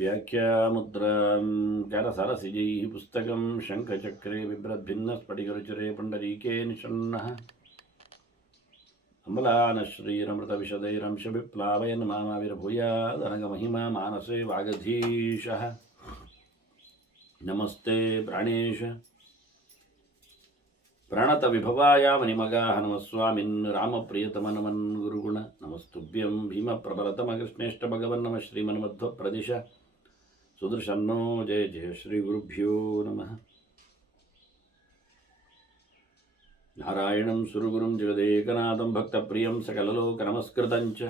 व्याख्यामुद्रां करसरसिजैः पुस्तकं शङ्खचक्रे बिभ्रद्भिन्नस्फटिकरुचिरे पुण्डरीके निषण्णः अमलानश्रीरमृतविशदैरंशविप्लावयन् मामाविर्भूयादनगमहिमा मानसे वागधीशः नमस्ते प्राणेश प्रणतविभवाय मणिमगाः नमस्वामिन् रामप्रियतमनमन् गुरुगुण नमस्तुभ्यं भीमप्रबलतमकृष्णेष्टभगवन् नमः श्रीमन्मध्वप्रदिश सुदर्शन्नो जय जय श्रीगुरुभ्यो नमः नारायणं सुरगुरुं जगदेकनाथं भक्तप्रियं सकललोकनमस्कृतं च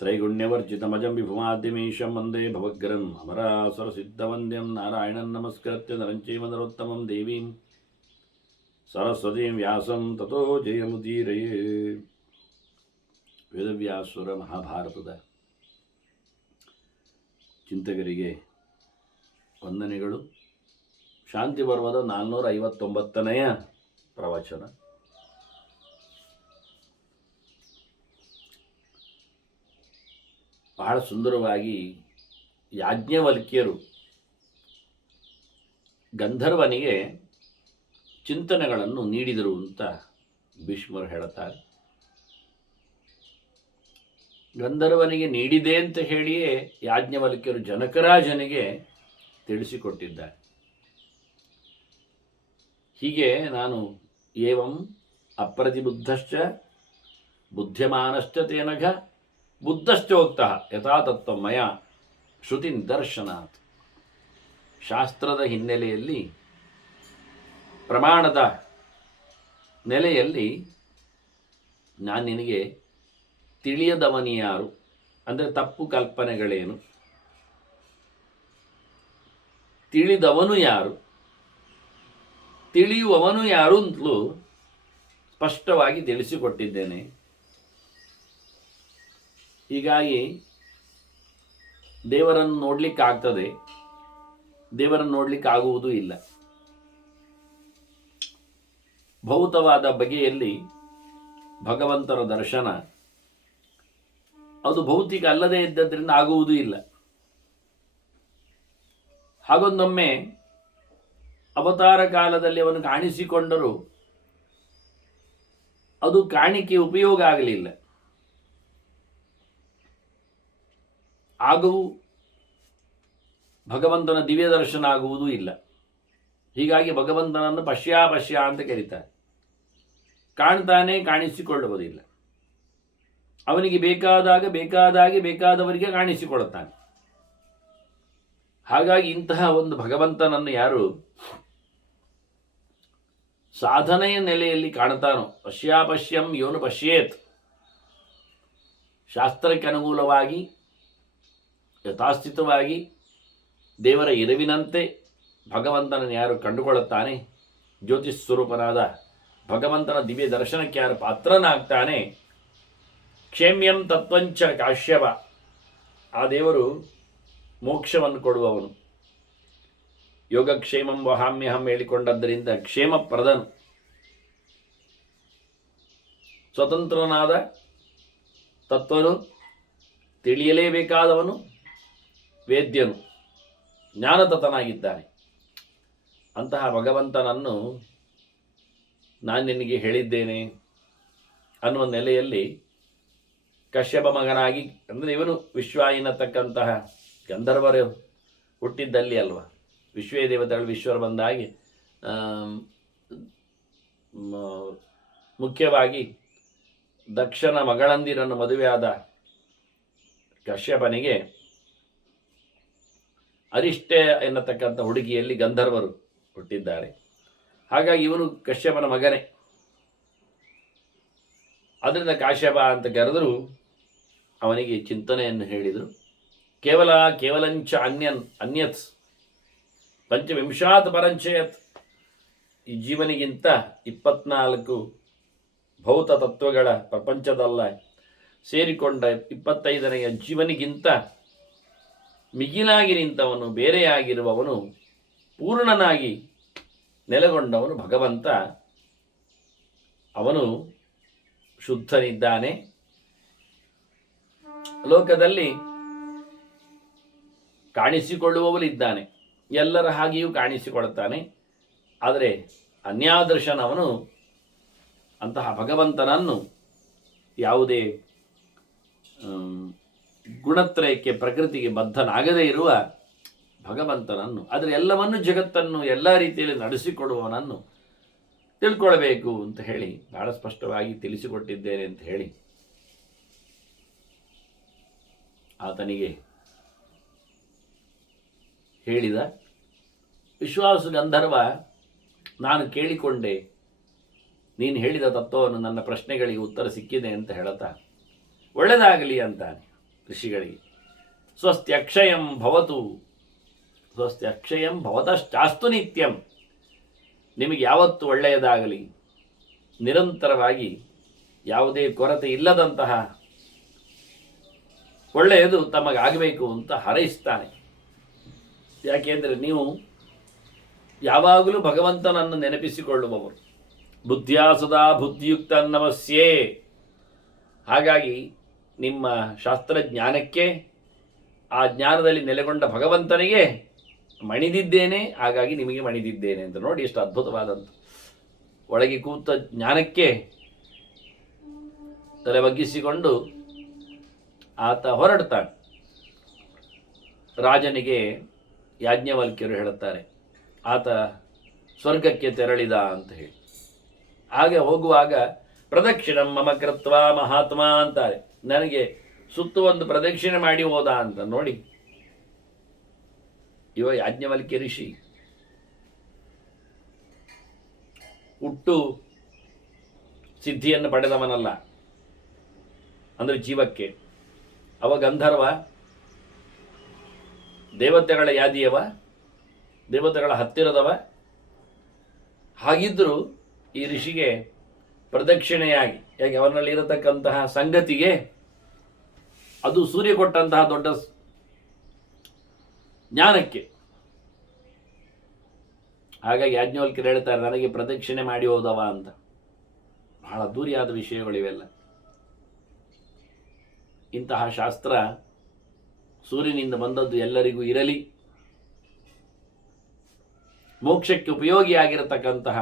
त्रैगुण्यवर्जितमजं विभुमाद्यमीशं वन्दे भवग्रम् अमरासुरसिद्धवन्द्यं नारायणं नमस्कृत्य नरं चैव नरोत्तमं देवीं सरस्वतीं व्यासं ततो जयमुदीरये ವೇದವ್ಯಾಸರ ಮಹಾಭಾರತದ ಚಿಂತಕರಿಗೆ ವಂದನೆಗಳು. ಶಾಂತಿ ಪರ್ವದ 459ನೆಯ ಪ್ರವಚನ. ಬಹಳ ಸುಂದರವಾಗಿ ಯಾಜ್ಞವಲ್ಕ್ಯರು ಗಂಧರ್ವನಿಗೆ ಚಿಂತನೆಗಳನ್ನು ನೀಡಿದರು ಅಂತ ಭೀಷ್ಮರು ಹೇಳುತ್ತಾರೆ. ಗಂಧರ್ವನಿಗೆ ನೀಡಿದೆ ಅಂತ ಹೇಳಿಯೇ ಯಾಜ್ಞವಲ್ಕ್ಯರು ಜನಕರಾಜನಿಗೆ ತಿಳಿಸಿಕೊಟ್ಟಿದ್ದಾರೆ. ಹೀಗೆ ನಾನು ಏವಂ ಅಪ್ರತಿಬುದ್ಧಶ್ಚ ಬುದ್ಧ್ಯಮಾನಶ್ಚ ತೇನಘ ಬುದ್ಧಶ್ಚೋಕ್ತಃ ಯಥಾ ತತ್ವ ಮಯ ಶ್ರುತಿ ನಿದರ್ಶನಾತ್. ಶಾಸ್ತ್ರದ ಹಿನ್ನೆಲೆಯಲ್ಲಿ, ಪ್ರಮಾಣದ ನೆಲೆಯಲ್ಲಿ ನಾನು ನಿನಗೆ ತಿಳಿಯದವನು ಯಾರು, ಅಂದರೆ ತಪ್ಪು ಕಲ್ಪನೆಗಳೇನು, ತಿಳಿದವನು ಯಾರು, ತಿಳಿಯುವವನು ಯಾರು ಅಂತಲೂ ಸ್ಪಷ್ಟವಾಗಿ ತಿಳಿಸಿಕೊಟ್ಟಿದ್ದೇನೆ. ಹೀಗಾಗಿ ದೇವರನ್ನು ನೋಡಲಿಕ್ಕಾಗ್ತದೆ, ದೇವರನ್ನು ನೋಡಲಿಕ್ಕಾಗುವುದೂ ಇಲ್ಲ. ಭೌತವಾದ ಬಗೆಯಲ್ಲಿ ಭಗವಂತನ ದರ್ಶನ ಅದು ಭೌತಿಕ ಅಲ್ಲದೇ ಇದ್ದದ್ರಿಂದ ಆಗುವುದೂ ಇಲ್ಲ. ಹಾಗೊಂದೊಮ್ಮೆ ಅವತಾರ ಕಾಲದಲ್ಲಿ ಅವನು ಕಾಣಿಸಿಕೊಂಡರೂ ಅದು ಕಾಣಿಕೆ ಉಪಯೋಗ ಆಗಲಿಲ್ಲ. ಆಗವು ಭಗವಂತನ ದಿವ್ಯ ದರ್ಶನ ಆಗುವುದೂ ಇಲ್ಲ. ಹೀಗಾಗಿ ಭಗವಂತನನ್ನು ಪಶ್ಯ ಅಂತ ಕರೀತಾರೆ. ಕಾಣ್ತಾನೆ, ಕಾಣಿಸಿಕೊಳ್ಳುವುದಿಲ್ಲ. ಅವನಿಗೆ ಬೇಕಾದವರಿಗೆ ಕಾಣಿಸಿಕೊಳ್ಳುತ್ತಾನೆ. ಹಾಗಾಗಿ ಇಂತಹ ಒಂದು ಭಗವಂತನನ್ನು ಯಾರು ಸಾಧನೆಯ ನೆಲೆಯಲ್ಲಿ ಕಾಣ್ತಾನೋ, ಪಶ್ಯಂ ಯೋನು ಪಶ್ಯೇತ್, ಶಾಸ್ತ್ರಕ್ಕೆ ಅನುಕೂಲವಾಗಿ ಯಥಾಸ್ಥಿತವಾಗಿ ದೇವರ ಇರುವಿನಂತೆ ಭಗವಂತನನ್ನು ಯಾರು ಕಂಡುಕೊಳ್ಳುತ್ತಾನೆ, ಜ್ಯೋತಿಷ್ ಸ್ವರೂಪನಾದ ಭಗವಂತನ ದಿವ್ಯ ದರ್ಶನಕ್ಕೆ ಯಾರು ಪಾತ್ರನಾಗ್ತಾನೆ, ಕ್ಷೇಮ್ಯಂ ತತ್ವಂಚ ಕಾಶ್ಯಪ, ಆ ದೇವರು ಮೋಕ್ಷವನ್ನು ಕೊಡುವವನು. ಯೋಗಕ್ಷೇಮಂ ವಹಾಮ್ಯಹಂ ಹೇಳಿಕೊಂಡದ್ದರಿಂದ ಕ್ಷೇಮಪ್ರದನು, ಸ್ವತಂತ್ರನಾದ ತತ್ವನು, ತಿಳಿಯಲೇಬೇಕಾದವನು, ವೇದ್ಯನು, ಜ್ಞಾನತತನಾಗಿದ್ದಾನೆ. ಅಂತಹ ಭಗವಂತನನ್ನು ನಾನು ನಿನಗೆ ಹೇಳಿದ್ದೇನೆ ಅನ್ನುವ ನೆಲೆಯಲ್ಲಿ ಕಶ್ಯಪ ಮಗನಾಗಿ, ಅಂದರೆ ಇವನು ವಿಶ್ವ ಎನ್ನತಕ್ಕಂತಹ ಗಂಧರ್ವರು ಹುಟ್ಟಿದ್ದಲ್ಲಿ ಅಲ್ವ, ವಿಶ್ವೇ ದೇವತೆಗಳು ವಿಶ್ವರು ಬಂದಾಗಿ ಮುಖ್ಯವಾಗಿ ದಕ್ಷನ ಮಗಳಂದಿರನ್ನು ಮದುವೆಯಾದ ಕಶ್ಯಪನಿಗೆ ಅರಿಷ್ಟೆ ಎನ್ನತಕ್ಕಂಥ ಹುಡುಗಿಯಲ್ಲಿ ಗಂಧರ್ವರು ಹುಟ್ಟಿದ್ದಾರೆ. ಹಾಗಾಗಿ ಇವನು ಕಶ್ಯಪನ ಮಗನೇ. ಅದರಿಂದ ಕಾಶ್ಯಪ ಅಂತ ಕರೆದರೂ ಅವನಿಗೆ ಚಿಂತನೆಯನ್ನು ಹೇಳಿದರು. ಕೇವಲಂಚ ಅನ್ಯತ್ ಪಂಚವಿಂಶಾತ್ ಪರಂಚಯತ್. ಈ ಜೀವನಿಗಿಂತ 24 ಭೌತ ತತ್ವಗಳ ಪ್ರಪಂಚದಲ್ಲ ಸೇರಿಕೊಂಡ 25ನೆಯ ಜೀವನಿಗಿಂತ ಮಿಗಿಲಾಗಿ ನಿಂತವನು, ಬೇರೆಯಾಗಿರುವವನು, ಪೂರ್ಣನಾಗಿ ನೆಲೆಗೊಂಡವನು ಭಗವಂತ. ಅವನು ಶುದ್ಧನಿದ್ದಾನೆ. ಲೋಕದಲ್ಲಿ ಕಾಣಿಸಿಕೊಳ್ಳುವವನಿದ್ದಾನೆ, ಎಲ್ಲರ ಹಾಗೆಯೂ ಕಾಣಿಸಿಕೊಳ್ಳುತ್ತಾನೆ. ಆದರೆ ಅನ್ಯಾದೃಶನವನು ಅಂತಹ ಭಗವಂತನನ್ನು ಯಾವುದೇ ಗುಣತ್ರಯಕ್ಕೆ ಪ್ರಕೃತಿಗೆ ಬದ್ಧನಾಗದೇ ಇರುವ ಭಗವಂತನನ್ನು, ಆದರೆ ಎಲ್ಲವನ್ನು ಜಗತ್ತನ್ನು ಎಲ್ಲ ರೀತಿಯಲ್ಲಿ ನಡೆಸಿಕೊಡುವವನನ್ನು ತಿಳ್ಕೊಳ್ಬೇಕು ಅಂತ ಹೇಳಿ ಬಹಳ ಸ್ಪಷ್ಟವಾಗಿ ತಿಳಿಸಿಕೊಟ್ಟಿದ್ದೇನೆ ಅಂತ ಹೇಳಿ ಆತನಿಗೆ ಹೇಳಿದ. ವಿಶ್ವಾಸ ಗಂಧರ್ವ, ನಾನು ಕೇಳಿಕೊಂಡೆ, ನೀನು ಹೇಳಿದ ತತ್ವವನ್ನು, ನನ್ನ ಪ್ರಶ್ನೆಗಳಿಗೆ ಉತ್ತರ ಸಿಕ್ಕಿದೆ ಅಂತ ಹೇಳುತ್ತಾ ಒಳ್ಳೆಯದಾಗಲಿ ಅಂತಾನೆ ಋಷಿಗಳಿಗೆ. ಸ್ವಸ್ತ್ಯಕ್ಷಯಂ ಭವತು, ಸ್ವಸ್ತ್ಯಕ್ಷಯಂ ಭವತಶ್ಚಾಸ್ತು ನಿತ್ಯಂ, ನಿಮಗೆ ಯಾವತ್ತು ಒಳ್ಳೆಯದಾಗಲಿ, ನಿರಂತರವಾಗಿ ಯಾವುದೇ ಕೊರತೆ ಇಲ್ಲದಂತಹ ಒಳ್ಳೆಯದು ತಮಗಾಗಬೇಕು ಅಂತ ಹಾರೈಸ್ತಾನೆ. ಯಾಕೆಂದರೆ ನೀವು ಯಾವಾಗಲೂ ಭಗವಂತನನ್ನು ನೆನಪಿಸಿಕೊಳ್ಳುವವರು. ಬುದ್ಧಿಯ ಸದಾ ಬುದ್ಧಿಯುಕ್ತ ನಮಸ್ಯೆ. ಹಾಗಾಗಿ ನಿಮ್ಮ ಶಾಸ್ತ್ರಜ್ಞಾನಕ್ಕೆ, ಆ ಜ್ಞಾನದಲ್ಲಿ ನೆಲೆಗೊಂಡ ಭಗವಂತನಿಗೆ ಮಣಿದಿದ್ದೇನೆ, ಹಾಗಾಗಿ ನಿಮಗೆ ಮಣಿದಿದ್ದೇನೆ ಅಂತ. ನೋಡಿ ಎಷ್ಟು ಅದ್ಭುತವಾದಂಥ, ಒಳಗೆ ಕೂತ ಜ್ಞಾನಕ್ಕೆ ತಲೆ ಬಗ್ಗಿಸಿಕೊಂಡು ಆತ ಹೊರಡ್ತಾನೆ. ರಾಜನಿಗೆ ಯಾಜ್ಞವಲ್ಕ್ಯರು ಹೇಳುತ್ತಾರೆ, ಆತ ಸ್ವರ್ಗಕ್ಕೆ ತೆರಳಿದ ಅಂತ ಹೇಳಿ. ಹಾಗೆ ಹೋಗುವಾಗ ಪ್ರದಕ್ಷಿಣಂ ಮಮ ಕೃತ್ವ ಮಹಾತ್ಮ ಅಂತಾರೆ, ನನಗೆ ಸುತ್ತು ಒಂದು ಪ್ರದಕ್ಷಿಣೆ ಮಾಡಿ ಹೋದ ಅಂತ. ನೋಡಿ, ಇವ ಯಾಜ್ಞವಲ್ಕ್ಯ ಋಷಿ ಹುಟ್ಟು ಸಿದ್ಧಿಯನ್ನು ಪಡೆದವನಲ್ಲ, ಅಂದರೆ ಜೀವಕ್ಕೆ. ಅವ ಗಂಧರ್ವ, ದೇವತೆಗಳ ಯಾದಿಯವ, ದೇವತೆಗಳ ಹತ್ತಿರದವ. ಹಾಗಿದ್ದರೂ ಈ ಋಷಿಗೆ ಪ್ರದಕ್ಷಿಣೆಯಾಗಿ, ಯಾಕೆ ಅವನಲ್ಲಿ ಇರತಕ್ಕಂತಹ ಸಂಗತಿಗೆ ಅದು ಸೂರ್ಯ ಕೊಟ್ಟಂತಹ ದೊಡ್ಡ ಜ್ಞಾನಕ್ಕೆ. ಹಾಗಾಗಿ ಯಾಜ್ಞವಲ್ಕ್ಯರು ಹೇಳ್ತಾರೆ, ನನಗೆ ಪ್ರದಕ್ಷಿಣೆ ಮಾಡಿ ಹೋದವ ಅಂತ. ಬಹಳ ದೂರಿಯಾದ ವಿಷಯಗಳಿವೆಲ್ಲ. ಇಂತಹ ಶಾಸ್ತ್ರ ಸೂರ್ಯನಿಂದ ಬಂದದ್ದು ಎಲ್ಲರಿಗೂ ಇರಲಿ, ಮೋಕ್ಷಕ್ಕೆ ಉಪಯೋಗಿಯಾಗಿರತಕ್ಕಂತಹ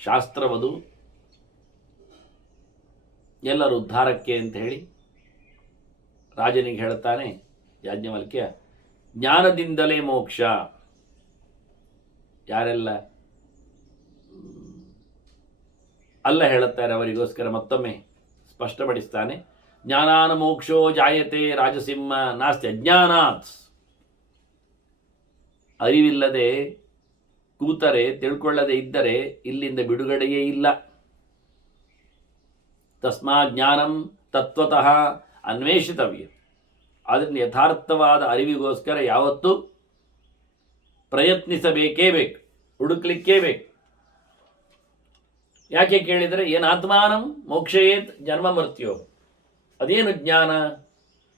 ಶಾಸ್ತ್ರವದು, ಎಲ್ಲರ ಉದ್ಧಾರಕ್ಕೆ ಅಂತ ಹೇಳಿ ರಾಜನಿಗೆ ಹೇಳ್ತಾನೆ ಯಾಜ್ಞವಲ್ಕ್ಯ. ಜ್ಞಾನದಿಂದಲೇ ಮೋಕ್ಷ. ಯಾರೆಲ್ಲ ಅಲ್ಲ ಹೇಳುತ್ತಾರೆ ಅವರಿಗೋಸ್ಕರ ಮತ್ತೊಮ್ಮೆ ಸ್ಪಷ್ಟಪಡಿಸ್ತಾನೆ. ಜ್ಞಾನಾನ ಮೋಕ್ಷೋ ಜಾಯತೆ ರಾಜಸಿಂಹ ನಾಸ್ತಿ ಅಜ್ಞಾನಾತ್. ಅರಿವಿಲ್ಲದೆ ಕೂತರೆ, ತಿಳ್ಕೊಳ್ಳದೆ ಇದ್ದರೆ ಇಲ್ಲಿಂದ ಬಿಡುಗಡೆಯೇ ಇಲ್ಲ. ತಸ್ಮಾ ಜ್ಞಾನಂ ತತ್ವತಃ ಅನ್ವೇಷಿತವ್ಯ. ಆದ್ದರಿಂದ ಯಥಾರ್ಥವಾದ ಅರಿವಿಗೋಸ್ಕರ ಯಾವತ್ತೂ ಪ್ರಯತ್ನಿಸಬೇಕೇ ಬೇಕು, ಹುಡುಕ್ಲಿಕ್ಕೇ ಬೇಕು. ಯಾಕೆ ಕೇಳಿದರೆ, ಏನಾತ್ಮಾನಂ ಮೋಕ್ಷಯೇತ್ ಜನ್ಮ ಮೃತ್ಯೋ. ಅದೇನು ಜ್ಞಾನ?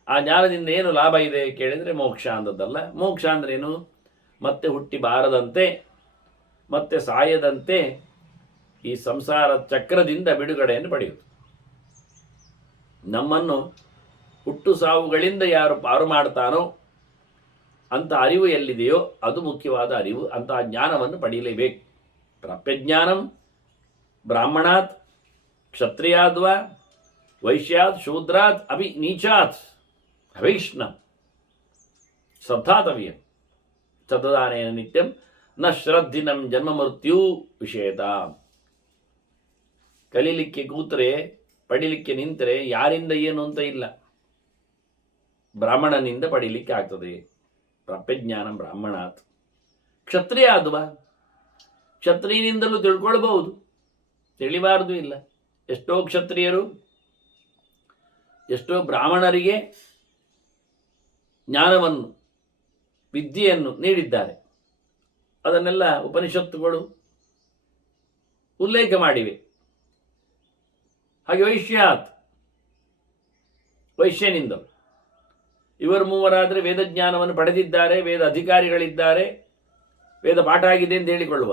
ಆ ಜ್ಞಾನದಿಂದ ಏನು ಲಾಭ ಇದೆ ಕೇಳಿದರೆ ಮೋಕ್ಷ ಅಂದದ್ದಲ್ಲ. ಮೋಕ್ಷ ಅಂದ್ರೇನು? ಮತ್ತೆ ಹುಟ್ಟಿ ಬಾರದಂತೆ, ಮತ್ತೆ ಸಾಯದಂತೆ ಈ ಸಂಸಾರ ಚಕ್ರದಿಂದ ಬಿಡುಗಡೆಯನ್ನು ಪಡೆಯುವುದು. ನಮ್ಮನ್ನು ಹುಟ್ಟು ಸಾವುಗಳಿಂದ ಯಾರು ಪಾರು ಮಾಡ್ತಾನೋ ಅಂತ ಅರಿವು ಎಲ್ಲಿದೆಯೋ ಅದು ಮುಖ್ಯವಾದ ಅರಿವು. ಅಂತಹ ಜ್ಞಾನವನ್ನು ಪಡೆಯಲೇಬೇಕು. ಪ್ರಾಪ್ಯಜ್ಞಾನಂ ಬ್ರಾಹ್ಮಣಾತ್ ಕ್ಷತ್ರಿಯಾದ್ವಾ ವೈಶ್ಯಾತ್ ಶೂದ್ರಾತ್ ಅಭಿ ನೀಚಾತ್ ಅವೈಷ್ಣವ್ ಶ್ರದ್ಧಾತವ್ಯ ಸತದಾನೇನ ನಿತ್ಯಂ ನ ಶ್ರದ್ಧಿನಂ ಜನ್ಮ ಮೃತ್ಯು ವಿಷೇತ. ಕಲೀಲಿಕ್ಕೆ ಕೂತ್ರೆ, ಪಡಿಲಿಕ್ಕೆ ನಿಂತರೆ ಯಾರಿಂದ ಏನು ಅಂತ ಇಲ್ಲ, ಬ್ರಾಹ್ಮಣನಿಂದ ಪಡೀಲಿಕ್ಕೆ ಆಗ್ತದೆ. ಪ್ರಾಪ್ಯಜ್ಞಾನ ಬ್ರಾಹ್ಮಣಾತ್. ಕ್ಷತ್ರಿಯ ಆದ್ವಾ, ಕ್ಷತ್ರಿಯನಿಂದಲೂ ತಿಳ್ಕೊಳ್ಬಹುದು, ತಿಳಿಬಾರದು ಇಲ್ಲ. ಎಷ್ಟೋ ಕ್ಷತ್ರಿಯರು, ಎಷ್ಟೋ ಬ್ರಾಹ್ಮಣರಿಗೆ ಜ್ಞಾನವನ್ನು, ವಿದ್ಯೆಯನ್ನು ನೀಡಿದ್ದಾರೆ. ಅದನ್ನೆಲ್ಲ ಉಪನಿಷತ್ತುಗಳು ಉಲ್ಲೇಖ ಮಾಡಿವೆ. ಹಾಗೆ ವೈಶ್ಯಾತ್, ವೈಶ್ಯನಿಂದ ಇವರು ಮೂವರಾದರೆ ವೇದಜ್ಞಾನವನ್ನು ಪಡೆದಿದ್ದಾರೆ, ವೇದ ಅಧಿಕಾರಿಗಳಿದ್ದಾರೆ, ವೇದ ಪಾಠ ಆಗಿದೆ ಅಂತ ಹೇಳಿಕೊಳ್ಳುವ.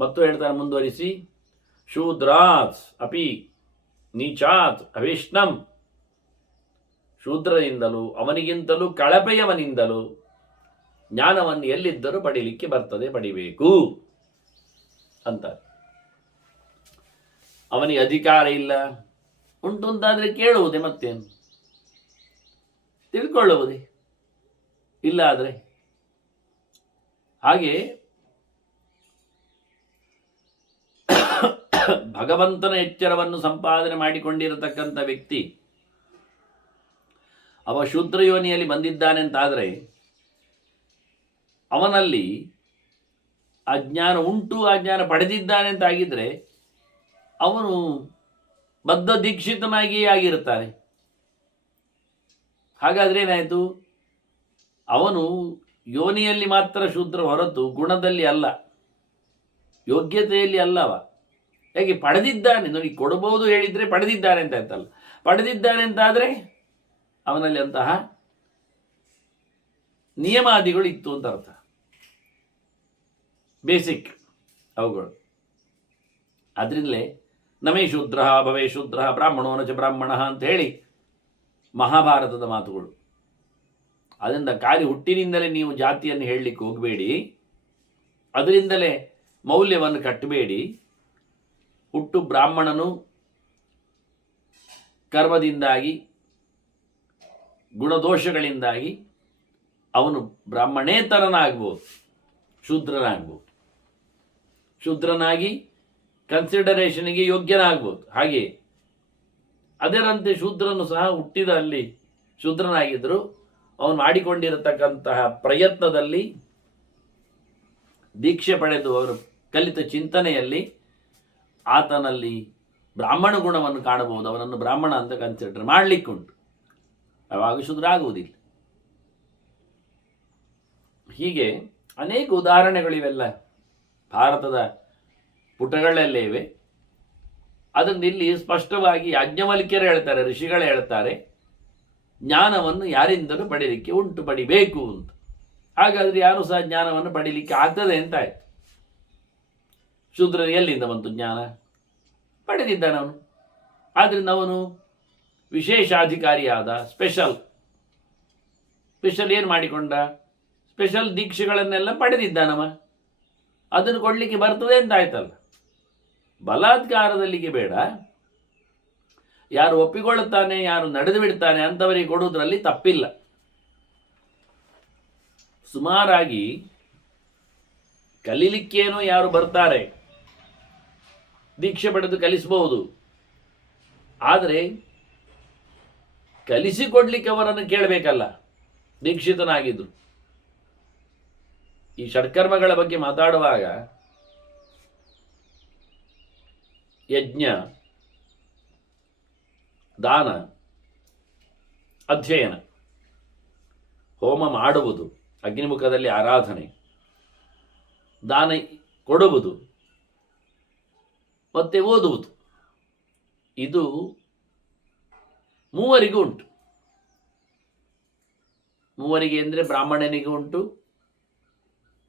ಮತ್ತು ಹೇಳ್ತಾರೆ ಮುಂದುವರಿಸಿ, ಶೂದ್ರಾತ್ ಅಪಿ ನೀಚಾತ್ ಅವೈಷ್ಣಂ. ಶೂದ್ರನಿಂದಲೂ ಅವನಿಗಿಂತಲೂ ಕಳಪೆಯವನಿಂದಲೂ ಜ್ಞಾನವನ್ನು ಎಲ್ಲಿದ್ದರೂ ಪಡೀಲಿಕ್ಕೆ ಬರ್ತದೆ, ಪಡಿಬೇಕು ಅಂತ. ಅವನಿಗೆ ಅಧಿಕಾರ ಇಲ್ಲ, ಉಂಟು ಅಂತಾದರೆ ಕೇಳುವುದೇ, ಮತ್ತೇನು, ತಿಳ್ಕೊಳ್ಳುವುದೇ ಇಲ್ಲ ಆದರೆ. ಹಾಗೆ ಭಗವಂತನ ಎಚ್ಚರವನ್ನು ಸಂಪಾದನೆ ಮಾಡಿಕೊಂಡಿರತಕ್ಕಂಥ ವ್ಯಕ್ತಿ ಅವ ಶೂದ್ರ ಯೋನಿಯಲ್ಲಿ ಬಂದಿದ್ದಾನೆ ಅಂತಾದರೆ ಅವನಲ್ಲಿ ಅಜ್ಞಾನ ಉಂಟು, ಅಜ್ಞಾನ ಪಡೆದಿದ್ದಾನೆ ಅಂತಾಗಿದ್ದರೆ ಅವನು ಬದ್ಧ ದೀಕ್ಷಿತನಾಗಿಯೇ ಆಗಿರುತ್ತಾನೆ. ಹಾಗಾದರೆ ಏನಾಯಿತು? ಅವನು ಯೋನಿಯಲ್ಲಿ ಮಾತ್ರ ಶೂದ್ರ ಹೊರತು ಗುಣದಲ್ಲಿ ಅಲ್ಲ, ಯೋಗ್ಯತೆಯಲ್ಲಿ ಅಲ್ಲವ. ಹೇಗೆ ಪಡೆದಿದ್ದಾನೆ ನೋಡಿ, ಕೊಡಬಹುದು ಹೇಳಿದರೆ ಪಡೆದಿದ್ದಾನೆ ಅಂತ ಆಯ್ತಲ್ಲ. ಪಡೆದಿದ್ದಾನೆ ಅಂತಾದರೆ ಅವನಲ್ಲಿ ಅಂತಹ ನಿಯಮಾದಿಗಳು ಇತ್ತು ಅಂತ ಅರ್ಥ, ಬೇಸಿಕ್ ಅವುಗಳು. ಅದರಿಂದಲೇ ನಮೇ ಶೂದ್ರ ಭವೇ ಶೂದ್ರ ಬ್ರಾಹ್ಮಣೋ ನಚ ಬ್ರಾಹ್ಮಣ ಅಂತ ಹೇಳಿ ಮಹಾಭಾರತದ ಮಾತುಗಳು. ಅದರಿಂದ ಖಾಲಿ ಹುಟ್ಟಿನಿಂದಲೇ ನೀವು ಜಾತಿಯನ್ನು ಹೇಳಲಿಕ್ಕೆ ಹೋಗಬೇಡಿ, ಅದರಿಂದಲೇ ಮೌಲ್ಯವನ್ನು ಕಟ್ಟಬೇಡಿ. ಹುಟ್ಟು ಬ್ರಾಹ್ಮಣನು ಕರ್ಮದಿಂದಾಗಿ ಗುಣದೋಷಗಳಿಂದಾಗಿ ಅವನು ಬ್ರಾಹ್ಮಣೇತರನಾಗ್ಬೋದು, ಶೂದ್ರನಾಗ್ಬೋದು, ಶೂದ್ರನಾಗಿ ಕನ್ಸಿಡರೇಷನ್ಗೆ ಯೋಗ್ಯನಾಗ್ಬೋದು. ಹಾಗೆಯೇ ಅದರಂತೆ ಶೂದ್ರನು ಸಹ ಹುಟ್ಟಿದ ಅಲ್ಲಿ ಶೂದ್ರನಾಗಿದ್ದರೂ ಅವನು ಮಾಡಿಕೊಂಡಿರತಕ್ಕಂತಹ ಪ್ರಯತ್ನದಲ್ಲಿ, ದೀಕ್ಷೆ ಪಡೆದು ಅವರು ಕಲಿತ ಚಿಂತನೆಯಲ್ಲಿ ಆತನಲ್ಲಿ ಬ್ರಾಹ್ಮಣ ಗುಣವನ್ನು ಕಾಣಬಹುದು. ಅವನನ್ನು ಬ್ರಾಹ್ಮಣ ಅಂತ ಕನ್ಸಿಡರ್ ಮಾಡಲಿಕ್ಕುಂಟು, ಆವಾಗ ಶೂದ್ರ ಆಗುವುದಿಲ್ಲ. ಹೀಗೆ ಅನೇಕ ಉದಾಹರಣೆಗಳಿವೆಲ್ಲ ಭಾರತದ ಪುಟಗಳಲ್ಲೇ ಇವೆ. ಅದನ್ನು ಇಲ್ಲಿ ಸ್ಪಷ್ಟವಾಗಿ ಯಾಜ್ಞವಲ್ಕ್ಯರು ಹೇಳ್ತಾರೆ, ಋಷಿಗಳು ಹೇಳ್ತಾರೆ, ಜ್ಞಾನವನ್ನು ಯಾರಿಂದಲೂ ಪಡೀಲಿಕ್ಕೆ ಉಂಟು, ಪಡಿಬೇಕು ಅಂತ. ಹಾಗಾದರೆ ಯಾರು ಸಹ ಜ್ಞಾನವನ್ನು ಪಡೀಲಿಕ್ಕೆ ಆಗ್ತದೆ ಅಂತ ಆಯ್ತು. ಶೂದ್ರನು ಎಲ್ಲಿಂದ ಬಂತು ಜ್ಞಾನ? ಪಡೆದಿದ್ದಾನೆ ಅವನು. ಆದ್ದರಿಂದ ಅವನು ವಿಶೇಷಾಧಿಕಾರಿಯಾದ, ಸ್ಪೆಷಲ್ ಏನು ಮಾಡಿಕೊಂಡ? ಸ್ಪೆಷಲ್ ದೀಕ್ಷೆಗಳನ್ನೆಲ್ಲ ಪಡೆದಿದ್ದಾನವ. ಅದನ್ನು ಕೊಡಲಿಕ್ಕೆ ಬರ್ತದೆ ಅಂತ ಆಯ್ತಲ್ಲ. ಬಲಾತ್ಕಾರದಲ್ಲಿಗೆ ಬೇಡ, ಯಾರು ಒಪ್ಪಿಕೊಳ್ಳುತ್ತಾನೆ, ಯಾರು ನಡೆದು ಬಿಡ್ತಾನೆ ಅಂಥವರಿಗೆ ಕೊಡುವುದರಲ್ಲಿ ತಪ್ಪಿಲ್ಲ. ಸುಮಾರಾಗಿ ಕಲೀಲಿಕ್ಕೇನೋ ಯಾರು ಬರ್ತಾರೆ, ದೀಕ್ಷೆ ಪಡೆದು ಕಲಿಸಬಹುದು. ಆದರೆ ಕಲಿಸಿಕೊಡ್ಲಿಕ್ಕೆ ಅವರನ್ನು ಕೇಳಬೇಕಲ್ಲ, ದೀಕ್ಷಿತನಾಗಿದ್ರು. ಈ ಷಡ್ಕರ್ಮಗಳ ಬಗ್ಗೆ ಮಾತಾಡುವಾಗ ಯಜ್ಞ, ದಾನ, ಅಧ್ಯಯನ, ಹೋಮ ಮಾಡುವುದು, ಅಗ್ನಿಮುಖದಲ್ಲಿ ಆರಾಧನೆ, ದಾನ ಕೊಡುವುದು, ಮತ್ತೆ ಓದುವುದು, ಇದು ಮೂವರಿಗೂ ಉಂಟು. ಮೂವರಿಗೆ ಅಂದರೆ ಬ್ರಾಹ್ಮಣನಿಗೂ ಉಂಟು,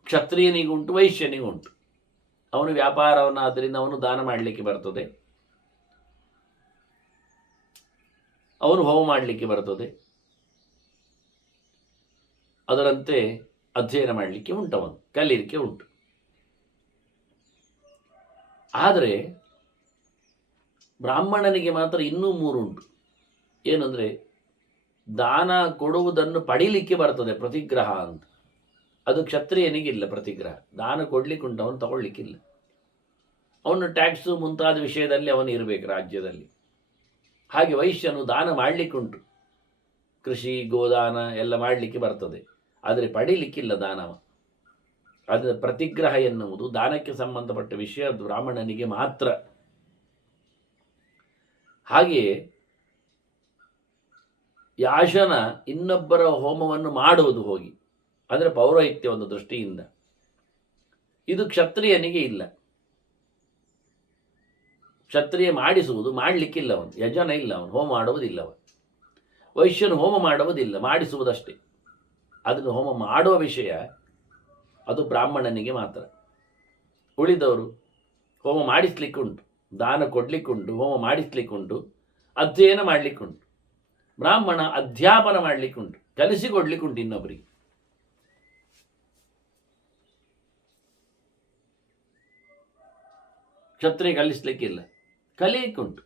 ಕ್ಷತ್ರಿಯನಿಗೂ ಉಂಟು, ವೈಶ್ಯನಿಗೂ ಉಂಟು. ಅವನು ವ್ಯಾಪಾರವನ್ನು, ಆದ್ದರಿಂದ ಅವನು ದಾನ ಮಾಡಲಿಕ್ಕೆ ಬರ್ತದೆ, ಅವನು ಹೋಮ ಮಾಡಲಿಕ್ಕೆ ಬರ್ತದೆ, ಅದರಂತೆ ಅಧ್ಯಯನ ಮಾಡಲಿಕ್ಕೆ ಉಂಟು, ಅವನು ಕಲೀಲಿಕ್ಕೆ ಉಂಟು. ಆದರೆ ಬ್ರಾಹ್ಮಣನಿಗೆ ಮಾತ್ರ ಇನ್ನೂ ಮೂರು ಉಂಟು. ಏನಂದರೆ ದಾನ ಕೊಡುವುದನ್ನು ಪಡೀಲಿಕ್ಕೆ ಬರ್ತದೆ, ಪ್ರತಿಗ್ರಹ ಅಂತ. ಅದು ಕ್ಷತ್ರಿಯನಿಗಿಲ್ಲ ಪ್ರತಿಗ್ರಹ. ದಾನ ಕೊಡ್ಲಿಕ್ಕೆ ಉಂಟು, ಅವನು ತಗೊಳ್ಲಿಕ್ಕಿಲ್ಲ. ಅವನು ಟ್ಯಾಕ್ಸು ಮುಂತಾದ ವಿಷಯದಲ್ಲಿ ಅವನು ಇರಬೇಕು ರಾಜ್ಯದಲ್ಲಿ. ಹಾಗೆ ವೈಶ್ಯನು ದಾನ ಮಾಡಲಿಕ್ಕುಂಟು, ಕೃಷಿ ಗೋದಾನ ಎಲ್ಲ ಮಾಡಲಿಕ್ಕೆ ಬರ್ತದೆ, ಆದರೆ ಪಡೀಲಿಕ್ಕಿಲ್ಲ ದಾನವ. ಅದರ ಪ್ರತಿಗ್ರಹ ಎನ್ನುವುದು ದಾನಕ್ಕೆ ಸಂಬಂಧಪಟ್ಟ ವಿಷಯ, ಬ್ರಾಹ್ಮಣನಿಗೆ ಮಾತ್ರ. ಹಾಗೆಯೇ ಯಾಶನ ಇನ್ನೊಬ್ಬರ ಹೋಮವನ್ನು ಮಾಡುವುದು ಹೋಗಿ, ಅಂದರೆ ಪೌರೋಹಿತ್ಯ ಒಂದು ದೃಷ್ಟಿಯಿಂದ, ಇದು ಕ್ಷತ್ರಿಯನಿಗೆ ಇಲ್ಲ. ಕ್ಷತ್ರಿಯ ಮಾಡಿಸುವುದು, ಮಾಡಲಿಕ್ಕಿಲ್ಲ ಅವನು, ಯಜನ ಇಲ್ಲ, ಅವನು ಹೋಮ ಮಾಡುವುದಿಲ್ಲ. ಅವನು ವೈಶ್ಯನು ಹೋಮ ಮಾಡುವುದಿಲ್ಲ, ಮಾಡಿಸುವುದಷ್ಟೇ. ಅದನ್ನು ಹೋಮ ಮಾಡುವ ವಿಷಯ ಅದು ಬ್ರಾಹ್ಮಣನಿಗೆ ಮಾತ್ರ. ಉಳಿದವರು ಹೋಮ ಮಾಡಿಸ್ಲಿಕ್ಕುಂಟು, ದಾನ ಕೊಡಲಿಕ್ಕುಂಟು, ಹೋಮ ಮಾಡಿಸ್ಲಿಕ್ಕುಂಟು, ಅಧ್ಯಯನ ಮಾಡಲಿಕ್ಕುಂಟು. ಬ್ರಾಹ್ಮಣ ಅಧ್ಯಾಪನ ಮಾಡಲಿಕ್ಕುಂಟು, ಕಲಿಸಿಕೊಡ್ಲಿಕ್ಕುಂಟು ಇನ್ನೊಬ್ಬರಿಗೆ. ಕ್ಷತ್ರಿಯ ಕಲಿಸ್ಲಿಕ್ಕಿಲ್ಲ, ಕಲಿಯಕ್කුಂಟು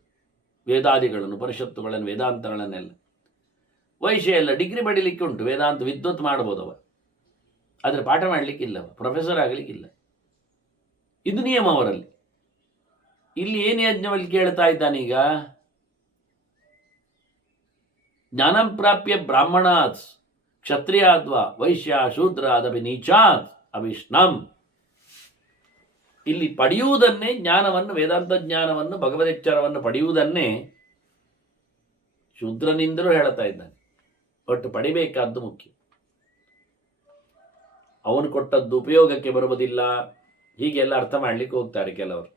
ವೇದಾದಿಗಳನ್ನು, ಪರಿಷತ್ತುಗಳನ್ನು, ವೇದಾಂತಗಳನ್ನೆಲ್ಲ. ವೈಶ್ಯ ಎಲ್ಲ ಡಿಗ್ರಿ ಪಡಿಲಿಕ್ಕೆ ಉಂಟು, ವೇದಾಂತ ವಿದ್ವತ್ ಮಾಡ್ಬೋದವ, ಆದರೆ ಪಾಠ ಮಾಡಲಿಕ್ಕಿಲ್ಲವ, ಪ್ರೊಫೆಸರ್ ಆಗಲಿಕ್ಕಿಲ್ಲ. ಇದು ನಿಯಮ ಅವರಲ್ಲಿ. ಇಲ್ಲಿ ಏನು ಯಾಜ್ಞವಲ್ಲಿ ಕೇಳ್ತಾ ಇದ್ದಾನೀಗ, ಜ್ಞಾನಂ ಪ್ರಾಪ್ಯ ಬ್ರಾಹ್ಮಣಾತ್ ಕ್ಷತ್ರಿಯಾದ್ವಾ ವೈಶ್ಯ ಶೂದ್ರ ಅದಪಿ ನೀಚಾತ್ ಅವಿಷ್ಣಂ. ಇಲ್ಲಿ ಪಡೆಯುವುದನ್ನೇ, ಜ್ಞಾನವನ್ನು, ವೇದಾಂತ ಜ್ಞಾನವನ್ನು, ಭಗವದೆಚ್ಚರವನ್ನು ಪಡೆಯುವುದನ್ನೇ ಶೂದ್ರನಿಂದಲೂ ಹೇಳ್ತಾ ಇದ್ದಾನೆ. ಒಟ್ಟು ಪಡಿಬೇಕಾದ್ದು ಮುಖ್ಯ. ಅವನು ಕೊಟ್ಟದ್ದು ಉಪಯೋಗಕ್ಕೆ ಬರುವುದಿಲ್ಲ, ಹೀಗೆಲ್ಲ ಅರ್ಥ ಮಾಡಲಿಕ್ಕೆ ಹೋಗ್ತಾರೆ ಕೆಲವರು.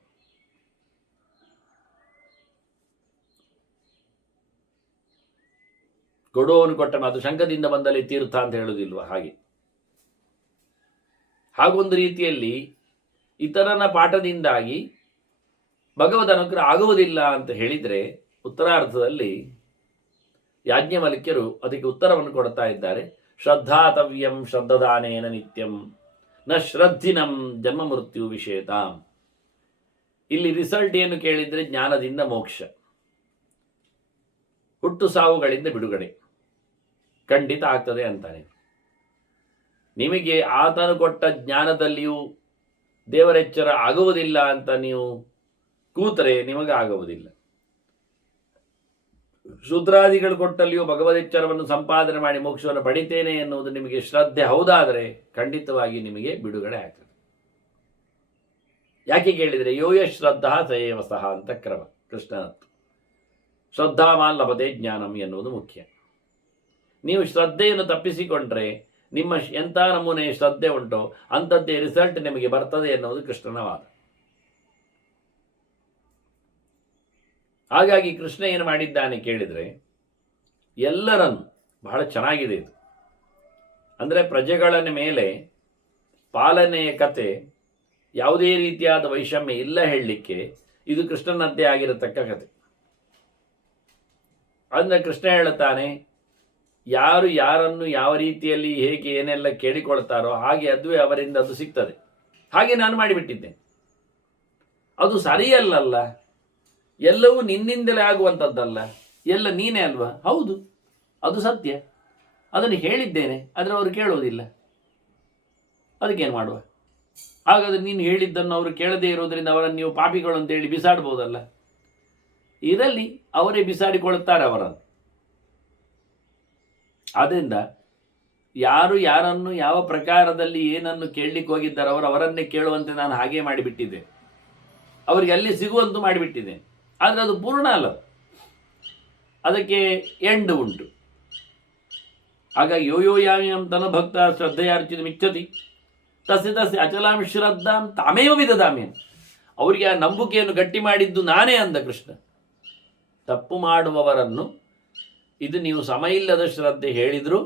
ಕೊಡುವವನು ಕೊಟ್ಟ ಮಾತು ಶಂಕದಿಂದ ಬಂದಲ್ಲಿ ತೀರ್ಥ ಅಂತ ಹೇಳುವುದಿಲ್ವ, ಹಾಗೆ. ಹಾಗೊಂದು ರೀತಿಯಲ್ಲಿ ಇತರನ ಪಾಠದಿಂದಾಗಿ ಭಗವದ್ ಅನುಗ್ರಹ ಆಗುವುದಿಲ್ಲ ಅಂತ ಹೇಳಿದರೆ, ಉತ್ತರಾರ್ಧದಲ್ಲಿ ಯಾಜ್ಞವಲ್ಕ್ಯರು ಅದಕ್ಕೆ ಉತ್ತರವನ್ನು ಕೊಡ್ತಾ ಇದ್ದಾರೆ. ಶ್ರದ್ಧಾತವ್ಯಂ ಶ್ರದ್ಧದಾನೇನ ನಿತ್ಯಂ ನ ಶ್ರದ್ಧಿನಂ ಜನ್ಮ ಮೃತ್ಯು ವಿಷೇತಾಂ. ಇಲ್ಲಿ ರಿಸಲ್ಟ್ ಏನು ಕೇಳಿದರೆ, ಜ್ಞಾನದಿಂದ ಮೋಕ್ಷ, ಹುಟ್ಟು ಸಾವುಗಳಿಂದ ಬಿಡುಗಡೆ ಖಂಡಿತ ಆಗ್ತದೆ ಅಂತಾನೆ. ನಿಮಗೆ ಆತನು ಕೊಟ್ಟ ಜ್ಞಾನದಲ್ಲಿಯೂ ದೇವರೆಚ್ಚರ ಆಗುವುದಿಲ್ಲ ಅಂತ ನೀವು ಕೂತರೆ ನಿಮಗಾಗುವುದಿಲ್ಲ. ಶೂದ್ರಾದಿಗಳು ಕೊಟ್ಟಲ್ಲಿಯೂ ಭಗವದೆಚ್ಚರವನ್ನು ಸಂಪಾದನೆ ಮಾಡಿ ಮೋಕ್ಷವನ್ನು ಪಡಿತೇನೆ ಎನ್ನುವುದು ನಿಮಗೆ ಶ್ರದ್ಧೆ ಹೌದಾದರೆ ಖಂಡಿತವಾಗಿ ನಿಮಗೆ ಬಿಡುಗಡೆ ಆಗ್ತದೆ. ಯಾಕೆ ಕೇಳಿದರೆ, ಯೋಯ ಶ್ರದ್ಧಾ ಸಯೇವ ಸಹ ಅಂತ ಕ್ರಮ ಕೃಷ್ಣನತ್ತು. ಶ್ರದ್ಧಾಮಾನ್ ಲಭತೆ ಜ್ಞಾನಂ ಎನ್ನುವುದು ಮುಖ್ಯ. ನೀವು ಶ್ರದ್ಧೆಯನ್ನು ತಪ್ಪಿಸಿಕೊಂಡ್ರೆ ನಿಮ್ಮ ಎಂಥ ನಮೂನೆಯ ಶ್ರದ್ಧೆ ಉಂಟೋ ಅಂಥದ್ದೇ ರಿಸಲ್ಟ್ ನಿಮಗೆ ಬರ್ತದೆ ಎನ್ನುವುದು ಕೃಷ್ಣನ ವಾದ. ಹಾಗಾಗಿ ಕೃಷ್ಣ ಏನು ಮಾಡಿದ್ದಾನೆ ಕೇಳಿದರೆ, ಎಲ್ಲರನ್ನು, ಬಹಳ ಚೆನ್ನಾಗಿದೆ ಇದು, ಅಂದರೆ ಪ್ರಜೆಗಳ ಮೇಲೆ ಪಾಲನೆಯ ಕತೆ, ಯಾವುದೇ ರೀತಿಯಾದ ವೈಷಮ್ಯ ಇಲ್ಲ ಹೇಳಲಿಕ್ಕೆ ಇದು ಕೃಷ್ಣನದ್ದೇ ಆಗಿರತಕ್ಕ ಕತೆ. ಅಂದರೆ ಕೃಷ್ಣ ಹೇಳುತ್ತಾನೆ, ಯಾರು ಯಾರನ್ನು ಯಾವ ರೀತಿಯಲ್ಲಿ ಹೇಗೆ ಏನೆಲ್ಲ ಕೇಳಿಕೊಳ್ತಾರೋ ಹಾಗೆ ಅದುವೇ ಅವರಿಂದ ಅದು ಸಿಗ್ತದೆ. ಹಾಗೆ ನಾನು ಮಾಡಿಬಿಟ್ಟಿದ್ದೇನೆ. ಅದು ಸರಿಯಲ್ಲಲ್ಲ, ಎಲ್ಲವೂ ನಿನ್ನಿಂದಲೇ ಆಗುವಂಥದ್ದಲ್ಲ, ಎಲ್ಲ ನೀನೇ ಅಲ್ವಾ? ಹೌದು, ಅದು ಸತ್ಯ, ಅದನ್ನು ಹೇಳಿದ್ದೇನೆ, ಆದರೆ ಅವರು ಕೇಳುವುದಿಲ್ಲ. ಅದಕ್ಕೇನು ಮಾಡುವ? ಹಾಗಾದರೆ ನೀನು ಹೇಳಿದ್ದನ್ನು ಅವರು ಕೇಳದೇ ಇರೋದರಿಂದ ಅವರನ್ನು ನೀವು ಪಾಪಿಗಳು ಅಂತೇಳಿ ಬಿಸಾಡ್ಬೋದಲ್ಲ. ಇರಲಿ, ಅವರೇ ಬಿಸಾಡಿಕೊಳ್ಳುತ್ತಾರೆ ಅವರನ್ನು. ಆದ್ದರಿಂದ ಯಾರು ಯಾರನ್ನು ಯಾವ ಪ್ರಕಾರದಲ್ಲಿ ಏನನ್ನು ಕೇಳಲಿಕ್ಕೆ ಹೋಗಿದ್ದಾರೋ ಅವರನ್ನೇ ಕೇಳುವಂತೆ ನಾನು ಹಾಗೆ ಮಾಡಿಬಿಟ್ಟಿದ್ದೆ, ಅವರಿಗೆ ಅಲ್ಲಿ ಸಿಗುವಂತೂ ಮಾಡಿಬಿಟ್ಟಿದ್ದೇನೆ. ಆದರೆ ಅದು ಪೂರ್ಣ ಅಲ್ಲ, ಅದಕ್ಕೆ ಎಂಡ್ ಉಂಟು. ಹಾಗಾಗಿ ಯೋಯೋ ಯಾಮ್ಯಂ ತನ ಭಕ್ತ ಶ್ರದ್ಧೆಯಾರ್ಚಿತ ಮಿಚ್ಚತಿ ತಸ್ಯ ತಸ್ಯ ಅಚಲಾಂ ಶ್ರದ್ಧಾಂ ತಾಮೇವ ವಿದದಾಮ್ಯಂ. ಅವರಿಗೆ ಆ ನಂಬಿಕೆಯನ್ನು ಗಟ್ಟಿ ಮಾಡಿದ್ದು ನಾನೇ ಅಂದ ಕೃಷ್ಣ. ತಪ್ಪು ಮಾಡುವವರನ್ನು ಇದು ನೀವು ಸಮ ಇಲ್ಲದ ಶ್ರದ್ಧೆ ಹೇಳಿದರೂ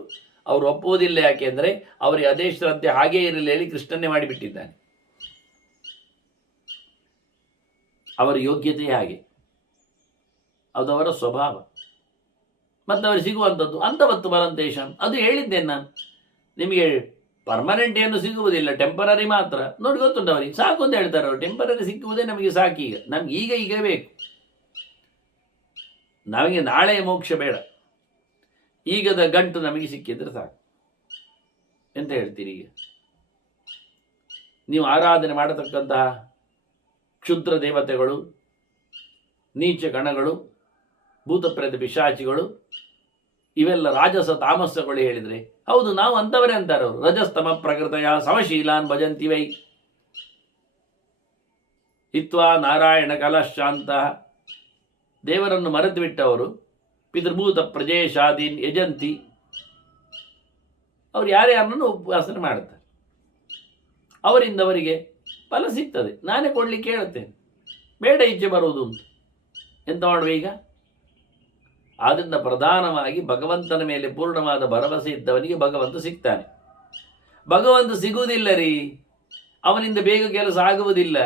ಅವರು ಒಪ್ಪುವುದಿಲ್ಲ. ಯಾಕೆಂದರೆ ಅವರಿಗೆ ಅದೇ ಶ್ರದ್ಧೆ ಹಾಗೇ ಇರಲಿ ಹೇಳಿ ಕೃಷ್ಣನ್ನೇ ಮಾಡಿಬಿಟ್ಟಿದ್ದಾನೆ. ಅವರ ಯೋಗ್ಯತೆ ಹಾಗೆ, ಅದು ಅವರ ಸ್ವಭಾವ, ಮತ್ತು ಅವರು ಸಿಗುವಂಥದ್ದು ಅಂಥವತ್ತು ಬರಂತೇಶಂ. ಅದು ಹೇಳಿದ್ದೇನೆ ನಾನು ನಿಮಗೆ. ಪರ್ಮನೆಂಟ್ ಏನು ಸಿಗುವುದಿಲ್ಲ, ಟೆಂಪರರಿ ಮಾತ್ರ. ನೋಡಿ, ಗೊತ್ತುಂಟು ಅವರಿಗೆ, ಸಾಕು ಅಂತ ಹೇಳ್ತಾರೆ ಅವರು. ಟೆಂಪರರಿ ಸಿಕ್ಕುವುದೇ ನಮಗೆ ಸಾಕೀಗ, ನಮ್ಗೆ ಈಗ ಬೇಕು. ನಮಗೆ ನಾಳೆ ಮೋಕ್ಷ ಬೇಡ, ಈಗದ ಗಂಟು ನಮಗೆ ಸಿಕ್ಕಿದ್ರೆ ಸಾಕು. ಎಂತ ಹೇಳ್ತೀರಿ? ಈಗ ನೀವು ಆರಾಧನೆ ಮಾಡತಕ್ಕಂತಹ ಕ್ಷುದ್ರ ದೇವತೆಗಳು, ನೀಚ ಗಣಗಳು, ಭೂತಪ್ರೇತ ಪಿಶಾಚಿಗಳು, ಇವೆಲ್ಲ ರಾಜಸ ತಾಮಸಗಳು ಹೇಳಿದರೆ ಹೌದು, ನಾವು ಅಂಥವರೇ ಅಂತಾರೆ ಅವರು. ರಜಸ್ತಮ ಪ್ರಕೃತಯ ಸಮಶೀಲಾನ್ ಭಜಂತಿ ವೈ ಹಿತ್ವಾ ನಾರಾಯಣ ಕಲಶಾಂತ. ದೇವರನ್ನು ಮರೆತು ಬಿಟ್ಟವರು ಪಿತೃಭೂತ ಪ್ರಜೇಶಾದೀನ್ ಯಜಂತಿ. ಅವರು ಯಾರ್ಯಾರನ್ನು ಉಪವಾಸನೆ ಮಾಡುತ್ತಾರೆ, ಅವರಿಂದ ಅವರಿಗೆ ಫಲ ಸಿಗ್ತದೆ. ನಾನೇ ಕೊಡಲಿಕ್ಕೆ ಹೇಳುತ್ತೇನೆ, ಬೇಡ ಇಚ್ಛೆ ಬರುವುದು ಅಂತ. ಎಂತ ಮಾಡುವ ಈಗ? ಆದ್ದರಿಂದ ಪ್ರಧಾನವಾಗಿ ಭಗವಂತನ ಮೇಲೆ ಪೂರ್ಣವಾದ ಭರವಸೆ ಇದ್ದವನಿಗೆ ಭಗವಂತ ಸಿಗ್ತಾನೆ. ಭಗವಂತ ಸಿಗುವುದಿಲ್ಲ ರೀ, ಅವನಿಂದ ಬೇಗ ಕೆಲಸ ಆಗುವುದಿಲ್ಲ.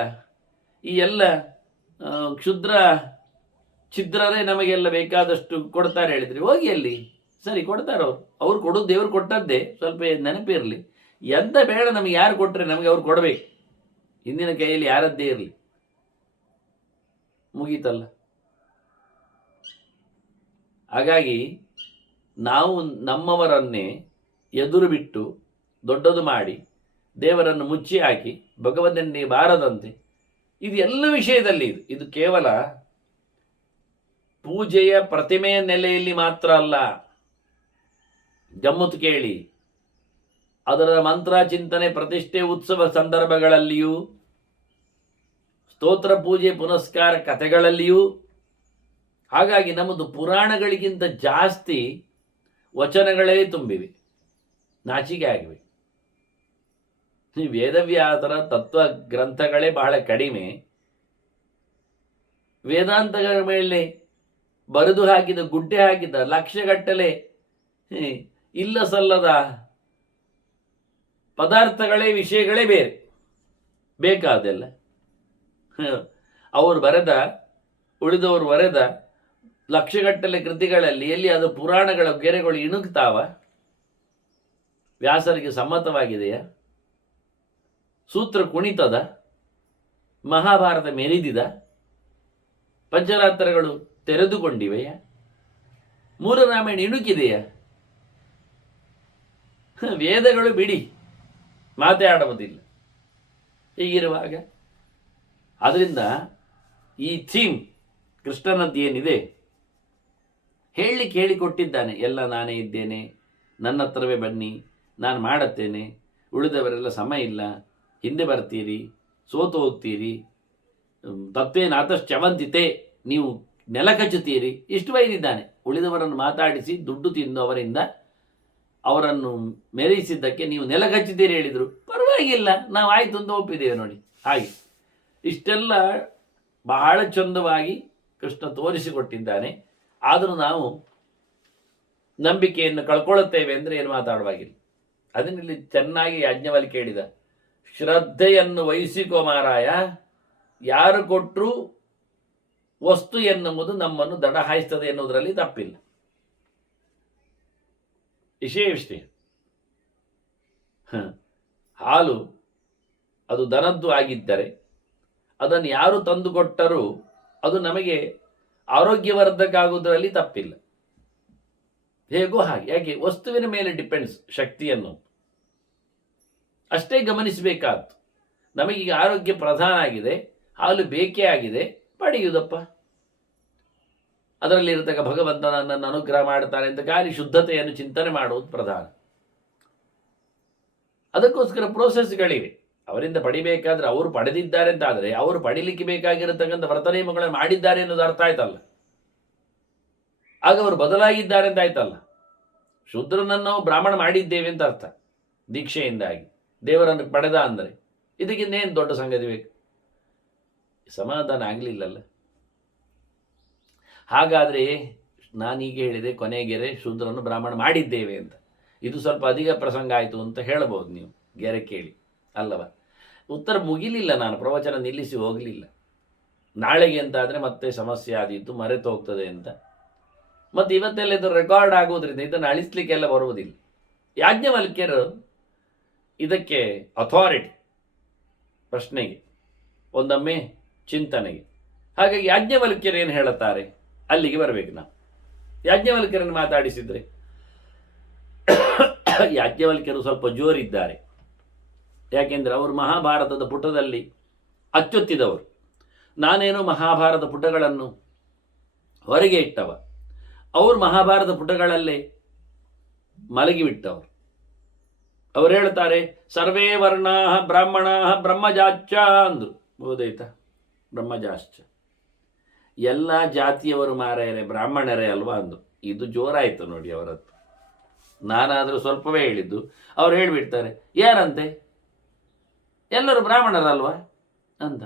ಈ ಎಲ್ಲ ಕ್ಷುದ್ರ ಛಿದ್ರರೇ ನಮಗೆಲ್ಲ ಬೇಕಾದಷ್ಟು ಕೊಡ್ತಾರೆ ಹೇಳಿದ್ರಿ, ಹೋಗಿ ಅಲ್ಲಿ ಸರಿ ಕೊಡ್ತಾರೆ ಅವ್ರು ಕೊಡೋದು ದೇವ್ರು ಕೊಟ್ಟದ್ದೇ, ಸ್ವಲ್ಪ ನೆನಪಿರಲಿ. ಎಂತ ಬೇಡ ನಮಗೆ, ಯಾರು ಕೊಟ್ಟರೆ ನಮಗೆ ಅವ್ರು ಕೊಡಬೇಕು. ಹಿಂದಿನ ಕೈಯಲ್ಲಿ ಯಾರದ್ದೇ ಇರಲಿ, ಮುಗೀತಲ್ಲ. ಹಾಗಾಗಿ ನಾವು ನಮ್ಮವರನ್ನೇ ಎದುರು ಬಿಟ್ಟು ದೊಡ್ಡದು ಮಾಡಿ ದೇವರನ್ನು ಮುಚ್ಚಿ ಹಾಕಿ ಭಗವಂತನಿಗೆ ಬಾರದಂತೆ, ಇದು ಎಲ್ಲ ವಿಷಯದಲ್ಲಿ ಇದು ಕೇವಲ ಪೂಜೆಯ ಪ್ರತಿಮೆಯ ನೆಲೆಯಲ್ಲಿ ಮಾತ್ರ ಅಲ್ಲ. ಗಮ್ಮತ್ತು ಕೇಳಿ, ಅದರ ಮಂತ್ರ ಚಿಂತನೆ ಪ್ರತಿಷ್ಠೆ ಉತ್ಸವ ಸಂದರ್ಭಗಳಲ್ಲಿಯೂ, ಸ್ತೋತ್ರ ಪೂಜೆ ಪುನಸ್ಕಾರ ಕಥೆಗಳಲ್ಲಿಯೂ. ಹಾಗಾಗಿ ನಮ್ಮದು ಪುರಾಣಗಳಿಗಿಂತ ಜಾಸ್ತಿ ವಚನಗಳೇ ತುಂಬಿವೆ, ನಾಚಿಕೆ ಆಗಿವೆ. ಈ ವೇದವ್ಯಾಸರ ತತ್ವ ಗ್ರಂಥಗಳೇ ಬಹಳ ಕಡಿಮೆ. ವೇದಾಂತಗಳ ಮೇಲೆ ಬರೆದು ಹಾಕಿದ, ಗುಡ್ಡೆ ಹಾಕಿದ ಲಕ್ಷಗಟ್ಟಲೆ ಇಲ್ಲ ಸಲ್ಲದ ಪದಾರ್ಥಗಳೇ, ವಿಷಯಗಳೇ ಬೇರೆ ಬೇಕಾದೆಲ್ಲ. ಅವರು ಬರೆದ, ಉಳಿದವರು ಬರೆದ ಲಕ್ಷಗಟ್ಟಲೆ ಕೃತಿಗಳಲ್ಲಿ ಎಲ್ಲಿ ಅದು ಪುರಾಣಗಳ ಗೆರೆಗಳು ಇಣುಕ್ತಾವ? ವ್ಯಾಸರಿಗೆ ಸಮ್ಮತವಾಗಿದೆಯಾ? ಸೂತ್ರ ಕುಣಿತದ? ಮಹಾಭಾರತ ಮೆರೆದಿದ? ಪಂಚರಾತ್ರಗಳು ತೆರೆದುಕೊಂಡಿವೆಯಾ? ಮೂಲ ರಾಮಾಯಣ ಇಣುಕಿದೆಯಾ? ವೇದಗಳು ಬಿಡಿ, ಮಾತೇ ಆಡುವುದಿಲ್ಲ. ಹೀಗಿರುವಾಗ ಅದರಿಂದ ಈ ಥೀಮ್ ಕೃಷ್ಣನದ್ದು ಏನಿದೆ ಹೇಳಲಿಕ್ಕೆ ಹೇಳಿಕೊಟ್ಟಿದ್ದಾನೆ. ಎಲ್ಲ ನಾನೇ ಇದ್ದೇನೆ, ನನ್ನ ಹತ್ರವೇ ಬನ್ನಿ, ನಾನು ಮಾಡುತ್ತೇನೆ, ಉಳಿದವರೆಲ್ಲ ಸಮಯ ಇಲ್ಲ, ಹಿಂದೆ ಬರ್ತೀರಿ, ಸೋತು ಹೋಗ್ತೀರಿ, ತತ್ವೇನಾತಶ್ಚವಂತಿತೆ, ನೀವು ನೆಲ ಕಚ್ಚುತ್ತೀರಿ, ಇಷ್ಟು ಬೈದಿದ್ದಾನೆ. ಉಳಿದವರನ್ನು ಮಾತಾಡಿಸಿ ದುಡ್ಡು ತಿಂದು ಅವರನ್ನು ಮೆರೆಯಿಸಿದ್ದಕ್ಕೆ ನೀವು ನೆಲ ಕಚ್ಚುತ್ತೀರಿ ಹೇಳಿದರು, ಪರವಾಗಿಲ್ಲ, ನಾವು ಆಯಿತು ಅಂತ ಒಪ್ಪಿದ್ದೇವೆ ನೋಡಿ. ಹಾಗೆ ಇಷ್ಟೆಲ್ಲ ಬಹಳ ಚಂದವಾಗಿ ಕೃಷ್ಣ ತೋರಿಸಿಕೊಟ್ಟಿದ್ದಾನೆ. ಆದರೂ ನಾವು ನಂಬಿಕೆಯನ್ನು ಕಳ್ಕೊಳ್ಳುತ್ತೇವೆ ಅಂದರೆ ಏನು ಮಾತಾಡುವಾಗಿಲ್ಲ. ಅದನ್ನಿಲ್ಲಿ ಚೆನ್ನಾಗಿ ಯಾಜ್ಞವಲ್ಕ್ಯ ಹೇಳಿದ, ಶ್ರದ್ಧೆಯನ್ನು ವಹಿಸಿಕೋ ಮಾರಾಯ, ಯಾರು ಕೊಟ್ಟರೂ ವಸ್ತು ಎನ್ನುವುದು ನಮ್ಮನ್ನು ದಡ ಹಾಯಿಸ್ತದೆ ಎನ್ನುವುದರಲ್ಲಿ ತಪ್ಪಿಲ್ಲ. ವಿಷಯ ಹಾಲು ಅದು ದನದ್ದು ಆಗಿದ್ದರೆ ಅದನ್ನು ಯಾರು ತಂದು ಕೊಟ್ಟರೂ ಅದು ನಮಗೆ ಆರೋಗ್ಯವರ್ಧಕ ಆಗುವುದರಲ್ಲಿ ತಪ್ಪಿಲ್ಲ. ಹೇಗೋ ಹಾಗೆ. ಯಾಕೆ? ವಸ್ತುವಿನ ಮೇಲೆ ಡಿಪೆಂಡ್ಸ್ ಶಕ್ತಿಯನ್ನು ಅಷ್ಟೇ ಗಮನಿಸಬೇಕಾದ್ದು. ನಮಗೀಗ ಆರೋಗ್ಯ ಪ್ರಧಾನ ಆಗಿದೆ, ಹಾಲು ಬೇಕೇ ಆಗಿದೆ, ಪಡೆಯುವುದಪ್ಪ. ಅದರಲ್ಲಿರತಕ್ಕ ಭಗವಂತ ನನ್ನನ್ನು ಅನುಗ್ರಹ ಮಾಡ್ತಾನೆ ಅಂತ ಖಾಲಿ ಶುದ್ಧತೆಯನ್ನು ಚಿಂತನೆ ಮಾಡುವುದು ಪ್ರಧಾನ. ಅದಕ್ಕೋಸ್ಕರ ಪ್ರೋಸೆಸ್ಗಳಿವೆ. ಅವರಿಂದ ಪಡಿಬೇಕಾದ್ರೆ ಅವರು ಪಡೆದಿದ್ದಾರೆ ಅಂತ ಆದರೆ ಅವರು ಪಡಿಲಿಕ್ಕೆ ಬೇಕಾಗಿರತಕ್ಕಂಥ ವ್ರತ ನಿಯಮಗಳನ್ನು ಮಾಡಿದ್ದಾರೆ ಅನ್ನೋದು ಅರ್ಥ ಆಯ್ತಲ್ಲ. ಆಗ ಅವರು ಬದಲಾಗಿದ್ದಾರೆ ಅಂತ ಆಯ್ತಲ್ಲ. ಶೂದ್ರನನ್ನು ನಾವು ಬ್ರಾಹ್ಮಣ ಮಾಡಿದ್ದೇವೆ ಅಂತ ಅರ್ಥ, ದೀಕ್ಷೆಯಿಂದಾಗಿ ದೇವರನ್ನು ಪಡೆದ ಅಂದರೆ. ಇದಕ್ಕಿಂತೇನು ದೊಡ್ಡ ಸಂಗತಿ ಬೇಕು? ಸಮಾಧಾನ ಆಗಲಿಲ್ಲಲ್ಲ. ಹಾಗಾದರೆ ನಾನೀಗ ಹೇಳಿದೆ ಕೊನೆಗೆರೆ ಶೂದ್ರನ್ನು ಬ್ರಾಹ್ಮಣ ಮಾಡಿದ್ದೇವೆ ಅಂತ. ಇದು ಸ್ವಲ್ಪ ಅಧಿಕ ಪ್ರಸಂಗ ಆಯಿತು ಅಂತ ಹೇಳಬಹುದು ನೀವು, ಗೆರೆ ಕೇಳಿ ಅಲ್ಲವ. ಉತ್ತರ ಮುಗಿಲಿಲ್ಲ, ನಾನು ಪ್ರವಚನ ನಿಲ್ಲಿಸಿ ಹೋಗಲಿಲ್ಲ. ನಾಳೆಗೆ ಅಂತ ಆದರೆ ಮತ್ತೆ ಸಮಸ್ಯೆ ಆದೀತು, ಮರೆತು ಹೋಗ್ತದೆ ಅಂತ. ಮತ್ತು ಇವತ್ತೆಲ್ಲ ಇದು ರೆಕಾರ್ಡ್ ಆಗೋದ್ರಿಂದ ಇದನ್ನು ಅಳಿಸ್ಲಿಕ್ಕೆಲ್ಲ ಬರುವುದಿಲ್ಲ. ಯಾಜ್ಞವಲ್ಕ್ಯರು ಇದಕ್ಕೆ ಅಥಾರಿಟಿ, ಪ್ರಶ್ನೆಗೆ, ಒಂದೊಮ್ಮೆ ಚಿಂತನೆಗೆ. ಹಾಗಾಗಿ ಯಾಜ್ಞವಲ್ಕ್ಯರು ಏನು ಹೇಳುತ್ತಾರೆ ಅಲ್ಲಿಗೆ ಬರಬೇಕು ನಾವು. ಯಾಜ್ಞವಲ್ಕ್ಯರನ್ನು ಮಾತಾಡಿಸಿದರೆ ಯಾಜ್ಞವಲ್ಕ್ಯರು ಸ್ವಲ್ಪ ಜೋರಿದ್ದಾರೆ. ಯಾಕೆಂದರೆ ಅವರು ಮಹಾಭಾರತದ ಪುಟದಲ್ಲಿ ಅಚ್ಚೊತ್ತಿದವರು. ನಾನೇನೋ ಮಹಾಭಾರತ ಪುಟಗಳನ್ನು ಹೊರಗೆ ಇಟ್ಟವ, ಅವರು ಮಹಾಭಾರತ ಪುಟಗಳಲ್ಲೇ ಮಲಗಿಬಿಟ್ಟವರು. ಅವರು ಹೇಳ್ತಾರೆ ಸರ್ವೇ ವರ್ಣಾ ಬ್ರಾಹ್ಮಣ ಬ್ರಹ್ಮಜಾಶ್ಚ ಅಂದರು. ಹೌದಾಯ್ತಾ? ಬ್ರಹ್ಮಜಾಶ್ಚ, ಎಲ್ಲ ಜಾತಿಯವರು ಮಾರಾಯರೇ, ಬ್ರಾಹ್ಮಣರೇ ಅಲ್ವಾ ಅಂದರು. ಇದು ಜೋರಾಯಿತು ನೋಡಿ ಅವರದ್ದು. ನಾನಾದರೂ ಸ್ವಲ್ಪವೇ ಹೇಳಿದ್ದು, ಅವ್ರು ಹೇಳಿಬಿಡ್ತಾರೆ ಏನಂತೆ ಎಲ್ಲರೂ ಬ್ರಾಹ್ಮಣರಲ್ವಾ ಅಂತ.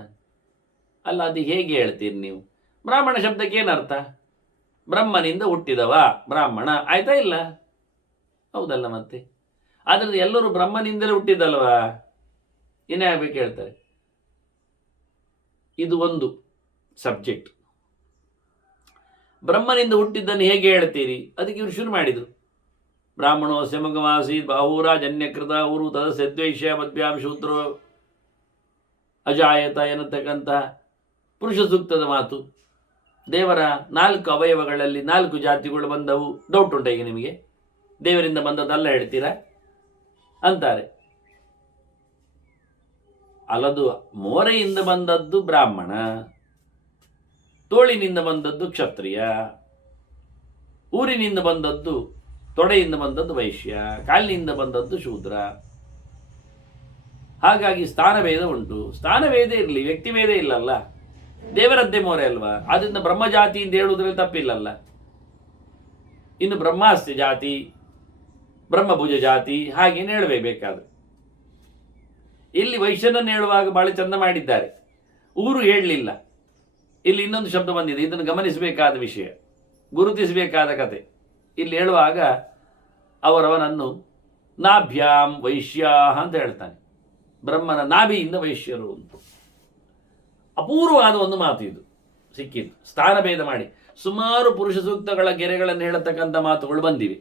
ಅಲ್ಲ, ಅದು ಹೇಗೆ ಹೇಳ್ತೀರಿ ನೀವು? ಬ್ರಾಹ್ಮಣ ಶಬ್ದಕ್ಕೆ ಏನರ್ಥ? ಬ್ರಹ್ಮನಿಂದ ಹುಟ್ಟಿದವ ಬ್ರಾಹ್ಮಣ, ಆಯ್ತಾ ಇಲ್ಲ? ಹೌದಲ್ಲ ಮತ್ತೆ. ಆದರೆ ಎಲ್ಲರೂ ಬ್ರಹ್ಮನಿಂದಲೇ ಹುಟ್ಟಿದಲ್ವಾ, ಏನೇ ಆಗ್ಬೇಕು ಹೇಳ್ತಾರೆ. ಇದು ಒಂದು ಸಬ್ಜೆಕ್ಟ್. ಬ್ರಹ್ಮನಿಂದ ಹುಟ್ಟಿದ್ದನ್ನು ಹೇಗೆ ಹೇಳ್ತೀರಿ? ಅದಕ್ಕೆ ಇವರು ಶುರು ಮಾಡಿದರು. ಬ್ರಾಹ್ಮಣೋ ಸಮಗಮಾಸೀತ್ ಬಾಹೂರಾಜನ್ಯಕೃತ ಊರು ತದಸ್ಯದ್ವೈಶ್ಯ ಮದ್ಭ್ಯಾಂ ಶೂದ್ರೋ ಅಜಾಯತ ಎನ್ನತಕ್ಕಂಥ ಪುರುಷ ಸೂಕ್ತದ ಮಾತು. ದೇವರ 4 ಅವಯವಗಳಲ್ಲಿ 4 ಜಾತಿಗಳು ಬಂದವು. ಡೌಟ್ ಉಂಟ ಈಗ ನಿಮಗೆ? ದೇವರಿಂದ ಬಂದದ್ದಲ್ಲ ಹೇಳ್ತೀರಾ ಅಂತಾರೆ. ಅಲ್ಲದು ಮೋರೆಯಿಂದ ಬಂದದ್ದು ಬ್ರಾಹ್ಮಣ, ತೋಳಿನಿಂದ ಬಂದದ್ದು ಕ್ಷತ್ರಿಯ, ಊರಿನಿಂದ ಬಂದದ್ದು, ತೊಡೆಯಿಂದ ಬಂದದ್ದು ವೈಶ್ಯ, ಕಾಲಿನಿಂದ ಬಂದದ್ದು ಶೂದ್ರ. ಹಾಗಾಗಿ ಸ್ಥಾನಭೇದ ಉಂಟು. ಸ್ಥಾನಭೇದ ಇರಲಿ, ವ್ಯಕ್ತಿಭೇದ ಇಲ್ಲಲ್ಲ, ದೇವರದ್ದೇ ಮೋರೆ ಅಲ್ವಾ. ಆದ್ದರಿಂದ ಬ್ರಹ್ಮಜಾತಿ ಅಂತ ಹೇಳುವುದ್ರಲ್ಲಿ ತಪ್ಪಿಲ್ಲಲ್ಲ. ಇನ್ನು ಬ್ರಹ್ಮಾಸ್ತಿ ಜಾತಿ, ಬ್ರಹ್ಮಭುಜ ಜಾತಿ ಹಾಗೇನು ಹೇಳಬೇಕಾದ್ರೆ, ಇಲ್ಲಿ ವೈಶ್ಯನನ್ನು ಹೇಳುವಾಗ ಬಹಳ ಚಂದ ಮಾಡಿದ್ದಾರೆ. ಊರು ಹೇಳಲಿಲ್ಲ. ಇಲ್ಲಿ ಇನ್ನೊಂದು ಶಬ್ದ ಬಂದಿದೆ, ಇದನ್ನು ಗಮನಿಸಬೇಕಾದ ವಿಷಯ, ಗುರುತಿಸಬೇಕಾದ ಕತೆ. ಇಲ್ಲಿ ಹೇಳುವಾಗ ಅವರವನನ್ನು ನಾಭ್ಯಾಂ ವೈಶ್ಯ ಅಂತ ಹೇಳ್ತಾನೆ. ಬ್ರಹ್ಮನ ನಾಭಿಯಿಂದ ವೈಶ್ಯರು ಅಂತ. ಅಪೂರ್ವವಾದ ಒಂದು ಮಾತು ಇದು ಸಿಕ್ಕಿತ್ತು. ಸ್ಥಾನಭೇದ ಮಾಡಿ ಸುಮಾರು ಪುರುಷ ಸೂಕ್ತಗಳ ಗೆರೆಗಳನ್ನು ಹೇಳತಕ್ಕಂಥ ಮಾತುಗಳು ಬಂದಿವೆ.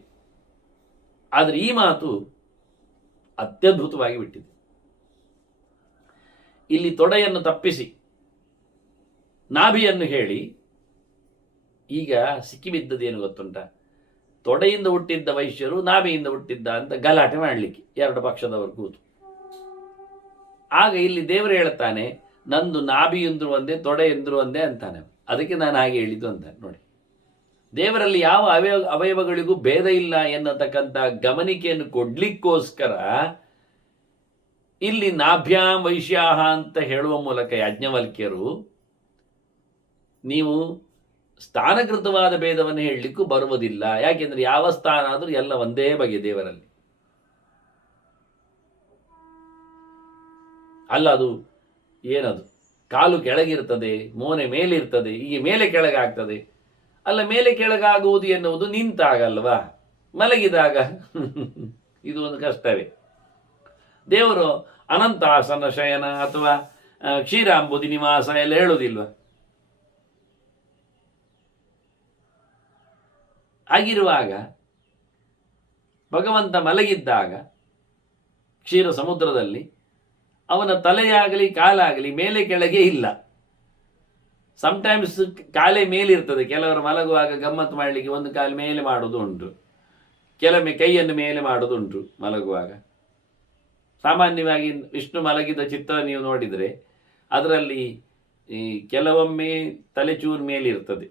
ಆದರೆ ಈ ಮಾತು ಅತ್ಯದ್ಭುತವಾಗಿ ಬಿಟ್ಟಿದೆ. ಇಲ್ಲಿ ತೊಡೆಯನ್ನು ತಪ್ಪಿಸಿ ನಾಭಿಯನ್ನು ಹೇಳಿ ಈಗ ಸಿಕ್ಕಿಬಿದ್ದದೇನು ಗೊತ್ತುಂಟ? ತೊಡೆಯಿಂದ ಹುಟ್ಟಿದ್ದ ವೈಶ್ಯರು ನಾಭಿಯಿಂದ ಹುಟ್ಟಿದ್ದ ಅಂತ ಗಲಾಟೆ ಮಾಡಲಿಕ್ಕೆ 2 ಪಕ್ಷದವರು ಕೂತು. ಆಗ ಇಲ್ಲಿ ದೇವರು ಹೇಳ್ತಾನೆ, ನಂದು ನಾಭಿ ಎಂದ್ರು ಒಂದೇ, ತೊಡೆ ಎಂದ್ರು ಒಂದೇ ಅಂತಾನೆ. ಅದಕ್ಕೆ ನಾನು ಹಾಗೆ ಹೇಳಿದ್ದು ಅಂತ ನೋಡಿ. ದೇವರಲ್ಲಿ ಯಾವ ಅವಯವಗಳಿಗೂ ಭೇದ ಇಲ್ಲ ಎನ್ನತಕ್ಕಂಥ ಗಮನಿಕೆಯನ್ನು ಕೊಡ್ಲಿಕ್ಕೋಸ್ಕರ ಇಲ್ಲಿ ನಾಭ್ಯಾಂ ವೈಶ್ಯಾಹ ಅಂತ ಹೇಳುವ ಮೂಲಕ ಯಾಜ್ಞವಲ್ಕ್ಯರು ನೀವು ಸ್ಥಾನಕೃತವಾದ ಭೇದವನ್ನು ಹೇಳಲಿಕ್ಕೂ ಬರುವುದಿಲ್ಲ. ಯಾಕೆಂದ್ರೆ ಯಾವ ಸ್ಥಾನ ಆದರೂ ಎಲ್ಲ ಒಂದೇ ಬಗೆ ದೇವರಲ್ಲಿ. ಅಲ್ಲ, ಅದು ಏನದು, ಕಾಲು ಕೆಳಗಿರ್ತದೆ, ಮೋನೆ ಮೇಲಿರ್ತದೆ, ಹೀಗೆ ಮೇಲೆ ಕೆಳಗಾಗ್ತದೆ. ಅಲ್ಲ, ಮೇಲೆ ಕೆಳಗಾಗುವುದು ಎನ್ನುವುದು ನಿಂತಾಗಲ್ವಾ, ಮಲಗಿದಾಗ ಇದು ಒಂದು ಕಷ್ಟವೇ. ದೇವರು ಅನಂತಾಸನ ಶಯನ ಅಥವಾ ಕ್ಷೀರಾಂಬುದಿ ನಿವಾಸ ಎಲ್ಲ ಹೇಳುವುದಿಲ್ವ? ಹಾಗಿರುವಾಗ ಭಗವಂತ ಮಲಗಿದ್ದಾಗ ಕ್ಷೀರ ಸಮುದ್ರದಲ್ಲಿ ಅವನ ತಲೆಯಾಗಲಿ ಕಾಲಾಗಲಿ ಮೇಲೆ ಕೆಳಗೆ ಇಲ್ಲ. ಸಮ್ಟೈಮ್ಸ್ ಕಾಲೇ ಮೇಲಿರ್ತದೆ. ಕೆಲವರು ಮಲಗುವಾಗ ಗಮ್ಮತ್ತು ಮಾಡಲಿಕ್ಕೆ ಒಂದು ಕಾಲು ಮೇಲೆ ಮಾಡೋದು ಉಂಟು, ಕೆಲವೊಮ್ಮೆ ಕೈಯನ್ನು ಮೇಲೆ ಮಾಡೋದುಂಟು ಮಲಗುವಾಗ. ಸಾಮಾನ್ಯವಾಗಿ ವಿಷ್ಣು ಮಲಗಿದ ಚಿತ್ರ ನೀವು ನೋಡಿದರೆ ಅದರಲ್ಲಿ ಕೆಲವೊಮ್ಮೆ ತಲೆ ಚೂರು ಮೇಲಿರ್ತದೆ,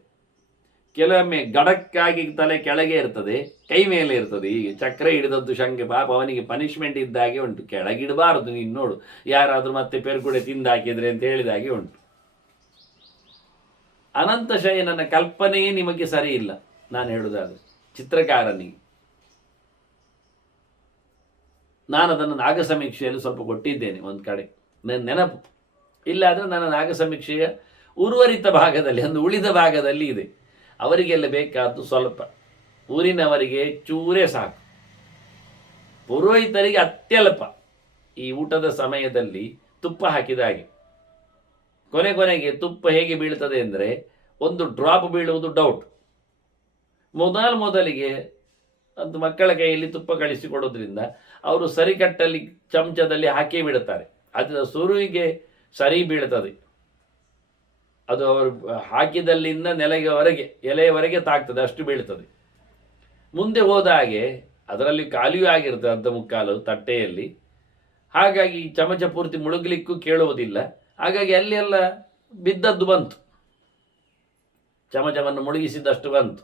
ಕೆಲವೊಮ್ಮೆ ಗಡಕ್ಕಾಗಿ ತಲೆ ಕೆಳಗೆ ಇರ್ತದೆ, ಕೈ ಮೇಲೆ ಇರ್ತದೆ. ಹೀಗೆ ಚಕ್ರ ಹಿಡಿದದ್ದು ಶಂಕೆ, ಪಾಪ ಅವನಿಗೆ ಪನಿಷ್ಮೆಂಟ್ ಇದ್ದಾಗೆ ಉಂಟು. ಕೆಳಗಿಡಬಾರದು ನೀನು ನೋಡು, ಯಾರಾದರೂ ಮತ್ತೆ ಪೆರುಕುಡೆ ತಿಂದಾಕಿದ್ರೆ ಅಂತ ಹೇಳಿದಾಗೆ ಉಂಟು. ಅನಂತ ಶಯನನ ಕಲ್ಪನೆಯೇ ನಿಮಗೆ ಸರಿ ಇಲ್ಲ. ನಾನು ಹೇಳುವುದಾದ್ರೆ ಚಿತ್ರಕಾರನಿಗೆ ನಾನು ಅದನ್ನು ನಾಗಸಮೀಕ್ಷೆಯಲ್ಲಿ ಸ್ವಲ್ಪ ಕೊಟ್ಟಿದ್ದೇನೆ ಒಂದು ಕಡೆ, ನನ್ನ ನೆನಪು. ಇಲ್ಲಾದರೆ ನನ್ನ ನಾಗಸಮೀಕ್ಷೆಯ ಉರ್ವರಿತ ಭಾಗದಲ್ಲಿ, ಒಂದು ಉಳಿದ ಭಾಗದಲ್ಲಿ ಇದೆ. ಅವರಿಗೆಲ್ಲ ಬೇಕಾದ್ದು ಸ್ವಲ್ಪ, ಊರಿನವರಿಗೆ ಚೂರೇ ಸಾಕು, ಪುರೋಹಿತರಿಗೆ ಅತ್ಯಲ್ಪ. ಈ ಊಟದ ಸಮಯದಲ್ಲಿ ತುಪ್ಪ ಹಾಕಿದ ಹಾಗೆ ಕೊನೆಗೆ ತುಪ್ಪ ಹೇಗೆ ಬೀಳ್ತದೆ ಅಂದರೆ ಒಂದು ಡ್ರಾಪ್ ಬೀಳುವುದು ಡೌಟ್. ಮೊದಲಿಗೆ ಅದು ಮಕ್ಕಳ ಕೈಯಲ್ಲಿ ತುಪ್ಪ ಕಳಿಸಿಕೊಡೋದ್ರಿಂದ ಅವರು ಸರಿಕಟ್ಟಲ್ಲಿ ಚಮಚದಲ್ಲಿ ಹಾಕಿ ಬಿಡುತ್ತಾರೆ. ಅದರ ಸುರುವಿಗೆ ಸರಿ ಬೀಳ್ತದೆ, ಅದು ಅವರು ಹಾಕಿದಲ್ಲಿಂದ ನೆಲೆಯವರೆಗೆ ಎಲೆಯವರೆಗೆ ತಾಗ್ತದೆ, ಅಷ್ಟು ಬೀಳ್ತದೆ. ಮುಂದೆ ಹೋದ ಹಾಗೆ ಅದರಲ್ಲಿ ಖಾಲಿಯೂ ಆಗಿರ್ತದೆ ಅರ್ಧ ಮುಕ್ಕಾಲು ತಟ್ಟೆಯಲ್ಲಿ. ಹಾಗಾಗಿ ಚಮಚ ಪೂರ್ತಿ ಮುಳುಗಲಿಕ್ಕೂ ಕೇಳುವುದಿಲ್ಲ. ಹಾಗಾಗಿ ಅಲ್ಲಿ ಎಲ್ಲ ಬಿದ್ದದ್ದು ಬಂತು, ಚಮಚವನ್ನು ಮುಳುಗಿಸಿದಷ್ಟು ಬಂತು.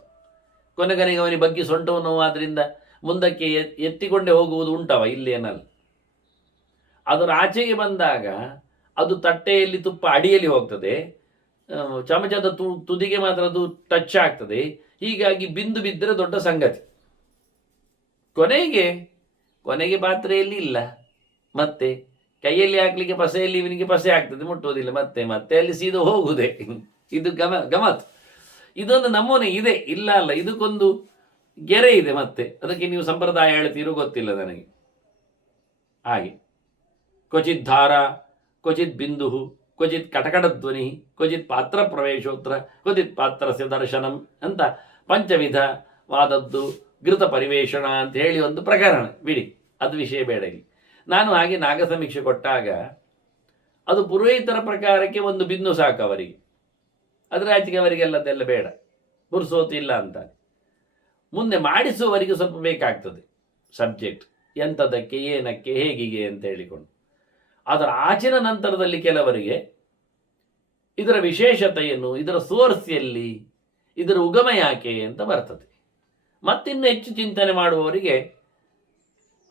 ಕೊನೆಗೆ ಅವನಿಗೆ ಬಗ್ಗೆ ಸೊಂಟು ನೋವಾದ್ರಿಂದ ಮುಂದಕ್ಕೆ ಎತ್ತಿಕೊಂಡೇ ಹೋಗುವುದು ಉಂಟವ, ಇಲ್ಲಿ ಏನಲ್ಲ. ಅದರ ಆಚೆಗೆ ಬಂದಾಗ ಅದು ತಟ್ಟೆಯಲ್ಲಿ ತುಪ್ಪ ಅಡಿಯಲ್ಲಿ ಹೋಗ್ತದೆ, ಚಮಚದ ತುದಿಗೆ ಮಾತ್ರ ಅದು ಟಚ್ ಆಗ್ತದೆ. ಹೀಗಾಗಿ ಬಿಂದು ಬಿದ್ದರೆ ದೊಡ್ಡ ಸಂಗತಿ. ಕೊನೆಗೆ ಪಾತ್ರೆಯಲ್ಲಿ ಇಲ್ಲ, ಮತ್ತೆ ಕೈಯಲ್ಲಿ ಹಾಕ್ಲಿಕ್ಕೆ ಪಸೆಯಲ್ಲಿ ಇವನಿಗೆ ಪಸೆ ಆಗ್ತದೆ, ಮುಟ್ಟುವುದಿಲ್ಲ. ಮತ್ತೆ ಅಲ್ಲಿ ಸೀದಾ ಹೋಗುವುದೇ. ಇದು ಗಮತ್. ಇದೊಂದು ನಮೂನೆ ಇದೆ, ಇಲ್ಲ ಅಲ್ಲ, ಇದಕ್ಕೊಂದು ಗೆರೆ ಇದೆ. ಮತ್ತೆ ಅದಕ್ಕೆ ನೀವು ಸಂಪ್ರದಾಯ ಹೇಳ್ತೀರೋ ಗೊತ್ತಿಲ್ಲ ನನಗೆ. ಹಾಗೆ ಕ್ವಚಿತ್ ಧಾರ ಕ್ವಚಿತ್ ಬಿಂದು ಕ್ವಚಿತ್ ಕಟಕಟಧ್ವನಿ, ಕ್ವಚಿತ್ ಪಾತ್ರ ಪ್ರವೇಶೋತ್ರ, ಕ್ವಚಿತ್ ಪಾತ್ರಸ್ಯ ದರ್ಶನಂ ಅಂತ ಪಂಚವಿಧವಾದದ್ದು ಘೃತ ಪರಿವೇಷಣ ಅಂತ ಹೇಳಿ ಒಂದು ಪ್ರಕರಣ ಬಿಡಿ, ಅದು ವಿಷಯ ಬೇಡ ಇಲ್ಲಿ. ನಾನು ಹಾಗೆ ನಾಗ ಸಮೀಕ್ಷೆ ಕೊಟ್ಟಾಗ ಅದು ಪುರೋಹಿತರ ಪ್ರಕಾರಕ್ಕೆ ಒಂದು ಬಿಂದು ಸಾಕು ಅವರಿಗೆ, ಅದರ ಆಚೆಗೆ ಅವರಿಗೆಲ್ಲದೆಲ್ಲ ಬೇಡ, ಪುರುಸೋತು ಇಲ್ಲ ಅಂತ. ಮುಂದೆ ಮಾಡಿಸುವವರಿಗೆ ಸ್ವಲ್ಪ ಬೇಕಾಗ್ತದೆ ಸಬ್ಜೆಕ್ಟ್, ಎಂಥದಕ್ಕೆ ಏನಕ್ಕೆ ಹೇಗಿಗೆ ಅಂತ ಹೇಳಿಕೊಂಡು. ಅದರ ಆಚಿನ ನಂತರದಲ್ಲಿ ಕೆಲವರಿಗೆ ಇದರ ವಿಶೇಷತೆಯನ್ನು, ಇದರ ಸೋರ್ಸ್ ಎಲ್ಲಿ, ಇದರ ಉಗಮ ಯಾಕೆ ಅಂತ ಬರ್ತದೆ. ಮತ್ತಿನ್ನು ಹೆಚ್ಚು ಚಿಂತನೆ ಮಾಡುವವರಿಗೆ